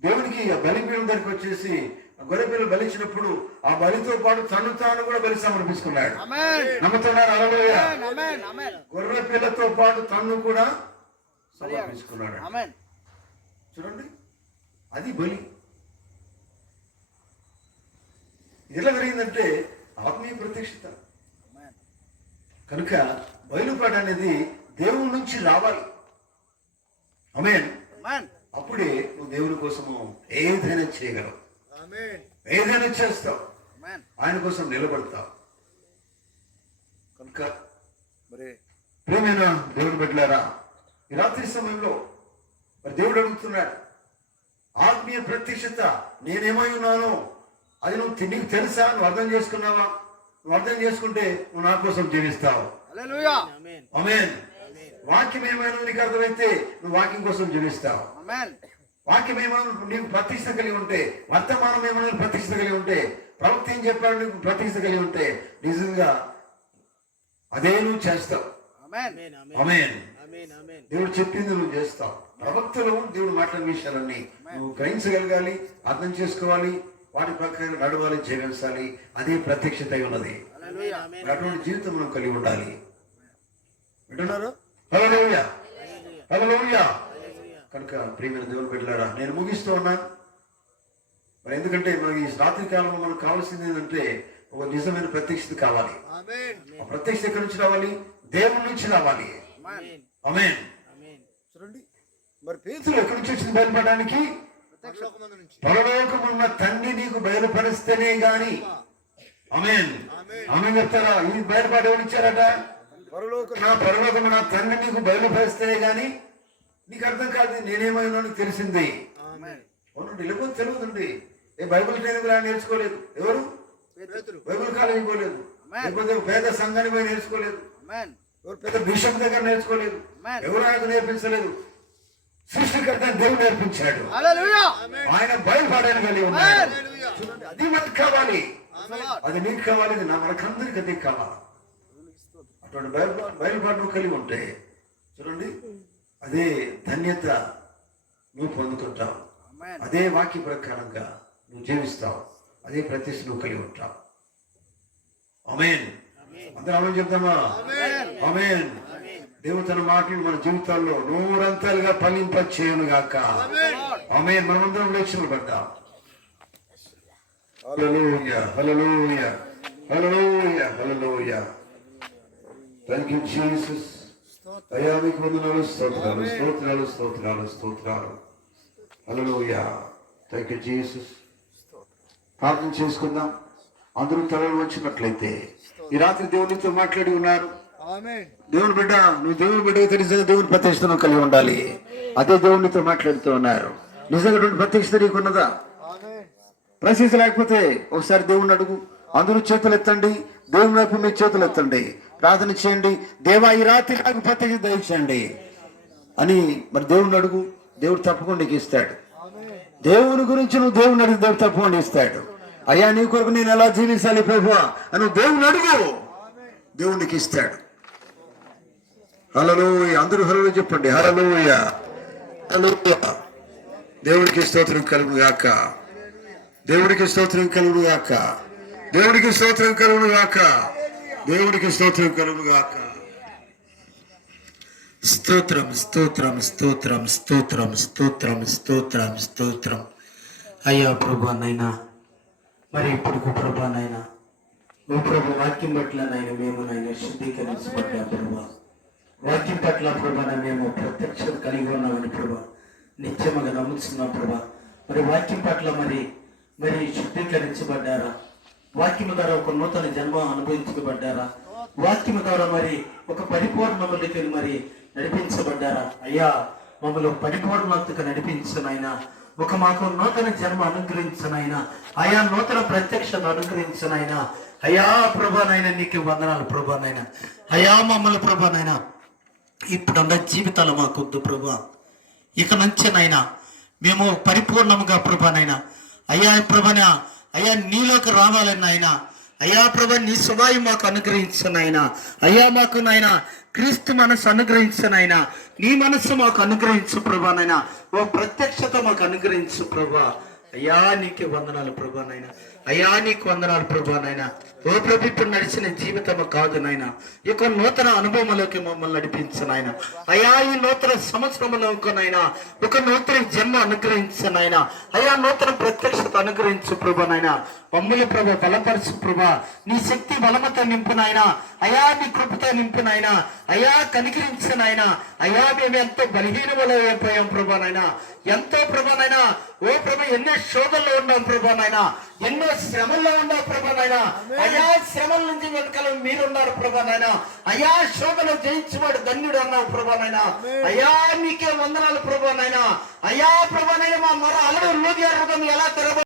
దేవునికి బలిపీఠం దగ్గరికి వచ్చేసి గొర్రె పిల్లలు బలిచ్చినప్పుడు ఆ బలితో పాటు తను తాను కూడా బలి సమర్పించుకున్నాడు. ఆమేన్. నమ్ముతున్నారు? హల్లెలూయా. ఆమేన్. ఆమేన్. గొర్రె పిల్లతో పాటు తను కూడా సమర్పించుకున్నాడు. ఆమేన్. చూడండి, అది బలి. ఇది ఎలా జరిగిందంటే ఆత్మీయ ప్రత్యక్షత. ఆమేన్. కనుక బయలుపాటు అనేది దేవుడి నుంచి రావాలి. ఆమేన్. ఆమేన్. అప్పుడే నువ్వు దేవుని కోసము ఏదైనా చేయగలవు, ఆమేన్. ఏదైనా చేస్తావు, ఆమేన్. ఆయన కోసం నిలబడతావు. కనుక మరి ప్రియమైన దేవుని బిడ్డలారా, ఈ రాత్రి సమయంలో మరి దేవుడు అడుగుతున్నాడు, ఆత్మీయ ప్రత్యక్షత నేనేమై ఉన్నానో అది నీకు తెలుసా? నువ్వు అర్థం చేసుకున్నావా? నువ్వు అర్థం చేసుకుంటే నువ్వు నా కోసం జీవిస్తావు. హల్లెలూయా. ఆమేన్. వాక్యం ఏమైనా నీకు అర్థమైతే నువ్వు వాక్యం కోసం జీవిస్తావు. ఆమేన్. వాక్యం ఏమైనా నీకు ప్రతిష్ట కలిగి ఉంటే, వర్తమానం ఏమైనా ప్రతిష్ట కలిగి ఉంటే, ప్రవక్త ఏం చెప్పాడు నీకు ప్రతిష్ట కలిగి ఉంటే, నిజంగా అదే నువ్వు చేస్తావు. ఆమేన్. ఆమేన్. ఆమేన్. ఆమేన్. దేవుడు చెప్పింది నువ్వు చేస్తావు. ప్రవక్తలు దేవుడు మాట్లాడిన విషయాలన్నీ నువ్వు గ్రహించగలగాలి, అర్థం చేసుకోవాలి, వాటి ప్రకారం నడవాలి, జీవించాలి. అదే ప్రత్యక్షత ఉన్నది. మరి అటువంటి జీవితం మనం కలిగి ఉండాలి. వింటున్నారు? హల్లెలూయా, హల్లెలూయా. కనుక ప్రియమైన దేవుని బిడ్డలారా, నేను ముగిస్తూ ఉన్నాను. మరి ఎందుకంటే మనకి ఈ రాత్రి కాలంలో మనకు కావాల్సింది ఏంటంటే ఒక నిజమైన ప్రత్యక్షత కావాలి. ఆ ప్రత్యక్షత ఎక్కడి నుంచి రావాలి? దేవుని నుంచి రావాలి. ఆమేన్. చూడండి, మరి పేతురు ఎక్కడి నుంచి వచ్చింది బయలుపడడానికి? పరలోకమున్న తండ్రి నీకు బయలుపరిస్తేనే గాని. ఆమేన్, ఆమేన్ చెప్తారా? ఈ బయలుపాటు ఎవరు ఇచ్చారట? నా పరలోకము నా తండ్రి నీకు బయలుపరిస్తేనే గాని నీకు అర్థం కాదు నేనేమైనా నీకు తెలిసింది. అవునండి, లేకపోతే తెలియదండి. ఏ బైబిల్ ట్రైనింగ్ రా నేర్చుకోలేదు. ఎవరు? బైబిల్ కాలేజీ పోలేదు, లేకపోతే పేద సంఘాన్ని పోయి నేర్చుకోలేదు, ఎవరు పెద్ద బిషప్ దగ్గర నేర్చుకోలేదు, ఎవరు ఆయనకు నేర్పించలేదు. సృష్టికర్త దేవుడు నేర్పించాడు. ఆయన బయలుపాడని కలిగి ఉన్నాడు. చూడండి, అది మనకు కావాలి, అది నీకు కావాలి, అది మనకందరికి అది కావాలి. అటువంటి బయలుపాటు కలిగి ఉంటే చూడండి, అదే ధన్యత నువ్వు పొందుకుంటావు, అదే వాక్య ప్రకారంగా నువ్వు జీవిస్తావు, అదే ప్రతిష్ఠ నువ్వు కలిగి ఉంటావు. ఆమేన్. అందరూ ఆమేన్ చెప్తామా? ఆమేన్. దేవుడు తన మాటలు మన జీవితాల్లో నూరంతలుగా ఫలింప చేయను గాక. ఆమేన్. మనమందరం లేచి పడ్డాం. Hallelujah, hallelujah, hallelujah, hallelujah. Thank you Jesus. అయ్యా మీకు వందనాలు, స్తోత్రాలు, స్తోత్రాలు, స్తోత్రాలు, స్తోత్రాలు. హల్లెలూయా. Thank you Jesus. ప్రార్థన చేసుకుందాం. అందరూ తలలు వంచినట్లయితే ఈ రాత్రి దేవునితో మాట్లాడి ఉన్నారు. దేవుని బిడ్డ, నువ్వు దేవుని బిడ్డగా తెలిసిన దేవుని ప్రత్యక్షతను కలిగి ఉండాలి. అదే దేవునితో మాట్లాడుతూ ఉన్నారు. నిజంగా ప్రత్యక్షత నీకున్నదా? ప్రశంస లేకపోతే ఒకసారి దేవుని అడుగు. అందరూ చేతులు ఎత్తండి, దేవుని వైపు మీ చేతులు ఎత్తండి, ప్రార్థన చేయండి. దేవా ఈ రాత్రి నాకు ప్రత్యక్షత దయచేయండి అని మరి దేవుని అడుగు. దేవుడు తప్పకుండా నీకు ఇస్తాడు. దేవుని గురించి నువ్వు దేవుని అడిగి దేవుడు తప్పకుండా ఇస్తాడు. అయ్యా నీ కొరకు నేను ఎలా జీవించాలి ప్రభువా అని నువ్వు దేవుని అడుగు, దేవునికి ఇస్తాడు. హల్లెలూయా. అందరూ హల్లెలూయా చెప్పండి. హల్లెలూయా, హల్లెలూయా. దేవుడికి స్తోత్రం కలుగును గాక, దేవుడికి స్తోత్రం కలుగును గాక, దేవుడికి స్తోత్రం కలుగును గాక, దేవుడికి స్తోత్రం కలుగును గాక. స్తోత్రం, స్తోత్రం, స్తోత్రం, స్తోత్రం, స్తోత్రం, స్తోత్రం, స్తోత్రం. అయ్యా ప్రభా నైనా, మరి ఇప్పుడు ప్రభా నైనా, ఓ ప్రభు వాక్యం పట్ల నాయన మేము నాయన శుద్ధీకరించబడ్డా ప్రభా, వాక్యం పట్ల ప్రభా మేము ప్రత్యక్షత కలిగి ఉన్నామని ప్రభా నిత్యముగా నమ్ముతున్నాం ప్రభా. మరి వాక్యం పట్ల మరి శుద్ధీకరించబడ్డారా? వాక్యము ద్వారా ఒక నూతన జన్మ అనుభవించబడ్డారా? వాక్యము ద్వారా మరి ఒక పరిపూర్ణములకి మరి నడిపించబడ్డారా? అయ్యా మమ్మల్ని పరిపూర్ణతకు నడిపించనైనా, ఒక మాకు నూతన జన్మ అనుగ్రహించనైనా, అయా నూతన ప్రత్యక్షత అనుగ్రహించనైనా. అయ్యా ప్రభానైనా నీకు వందనాలు ప్రభానైనా. అయ్యా మమ్మల్ని ప్రభానైనా ఇప్పుడున్న జీవితాలు మాకొద్దు ప్రభా. ఇక నుంచినైనా మేము పరిపూర్ణముగా ప్రభానైనా అయ్యా ప్రభానా అయ్యా నీలోకి రావాలని ఆయన. అయ్యా ప్రభా నీ స్వభావం మాకు అనుగ్రహించనైనా. అయ్యా మాకు నాయన క్రీస్తు మనసు అనుగ్రహించనైనా, నీ మనస్సు మాకు అనుగ్రహించు ప్రభానైనా, ఓ ప్రత్యక్షత మాకు అనుగ్రహించు ప్రభా. అయ్యా నీకే వందనాలు ప్రభానైనా. అయ్యా నీకు వందనాలు ప్రభానైనా. ఓ ప్రభు ఇప్పుడు నడిచిన జీవితము కాదు నాయన, ఇక నూతన అనుభవంలోకి మమ్మల్ని నడిపించు నాయన. అయ్యా ఈ నూతన సంవత్సరంలోనైనా ఒక నూతన జన్మ అనుగ్రహించనైనా, అయ్యా నూతన ప్రత్యక్షత అనుగ్రహించు ప్రభానైనా. మమ్మల్ని ప్రభా బలపరచు ప్రభా, నీ శక్తి బలమత నింపునైనా, అయ్యా నీ కృపతో నింపునైనా, అయ్యా కనికరించనైనా. అయ్యా మేము ఎంతో బలహీనములో అయిపోయాం ప్రభానైనా, ఎంతో ప్రభానైనా. ఓ ప్రభా ఎన్నో శోధనలో ఉన్నాం ప్రభానైనా, ఎన్నో శ్రమల్లో ఉన్నాం ప్రభానైనా. అయ్యా శ్రమల నుంచి వెనకాల మీరున్నారు ప్రభానైనా. అయ్యా శోధన జయించేవాడు ధన్యుడు అన్నావు ప్రభానైనా. అయ్యా నీకే వందనాలు ప్రభానైనా. అయ్యా ప్రభానైనా మా మొర అలడు లోగి ఎలా తెరవ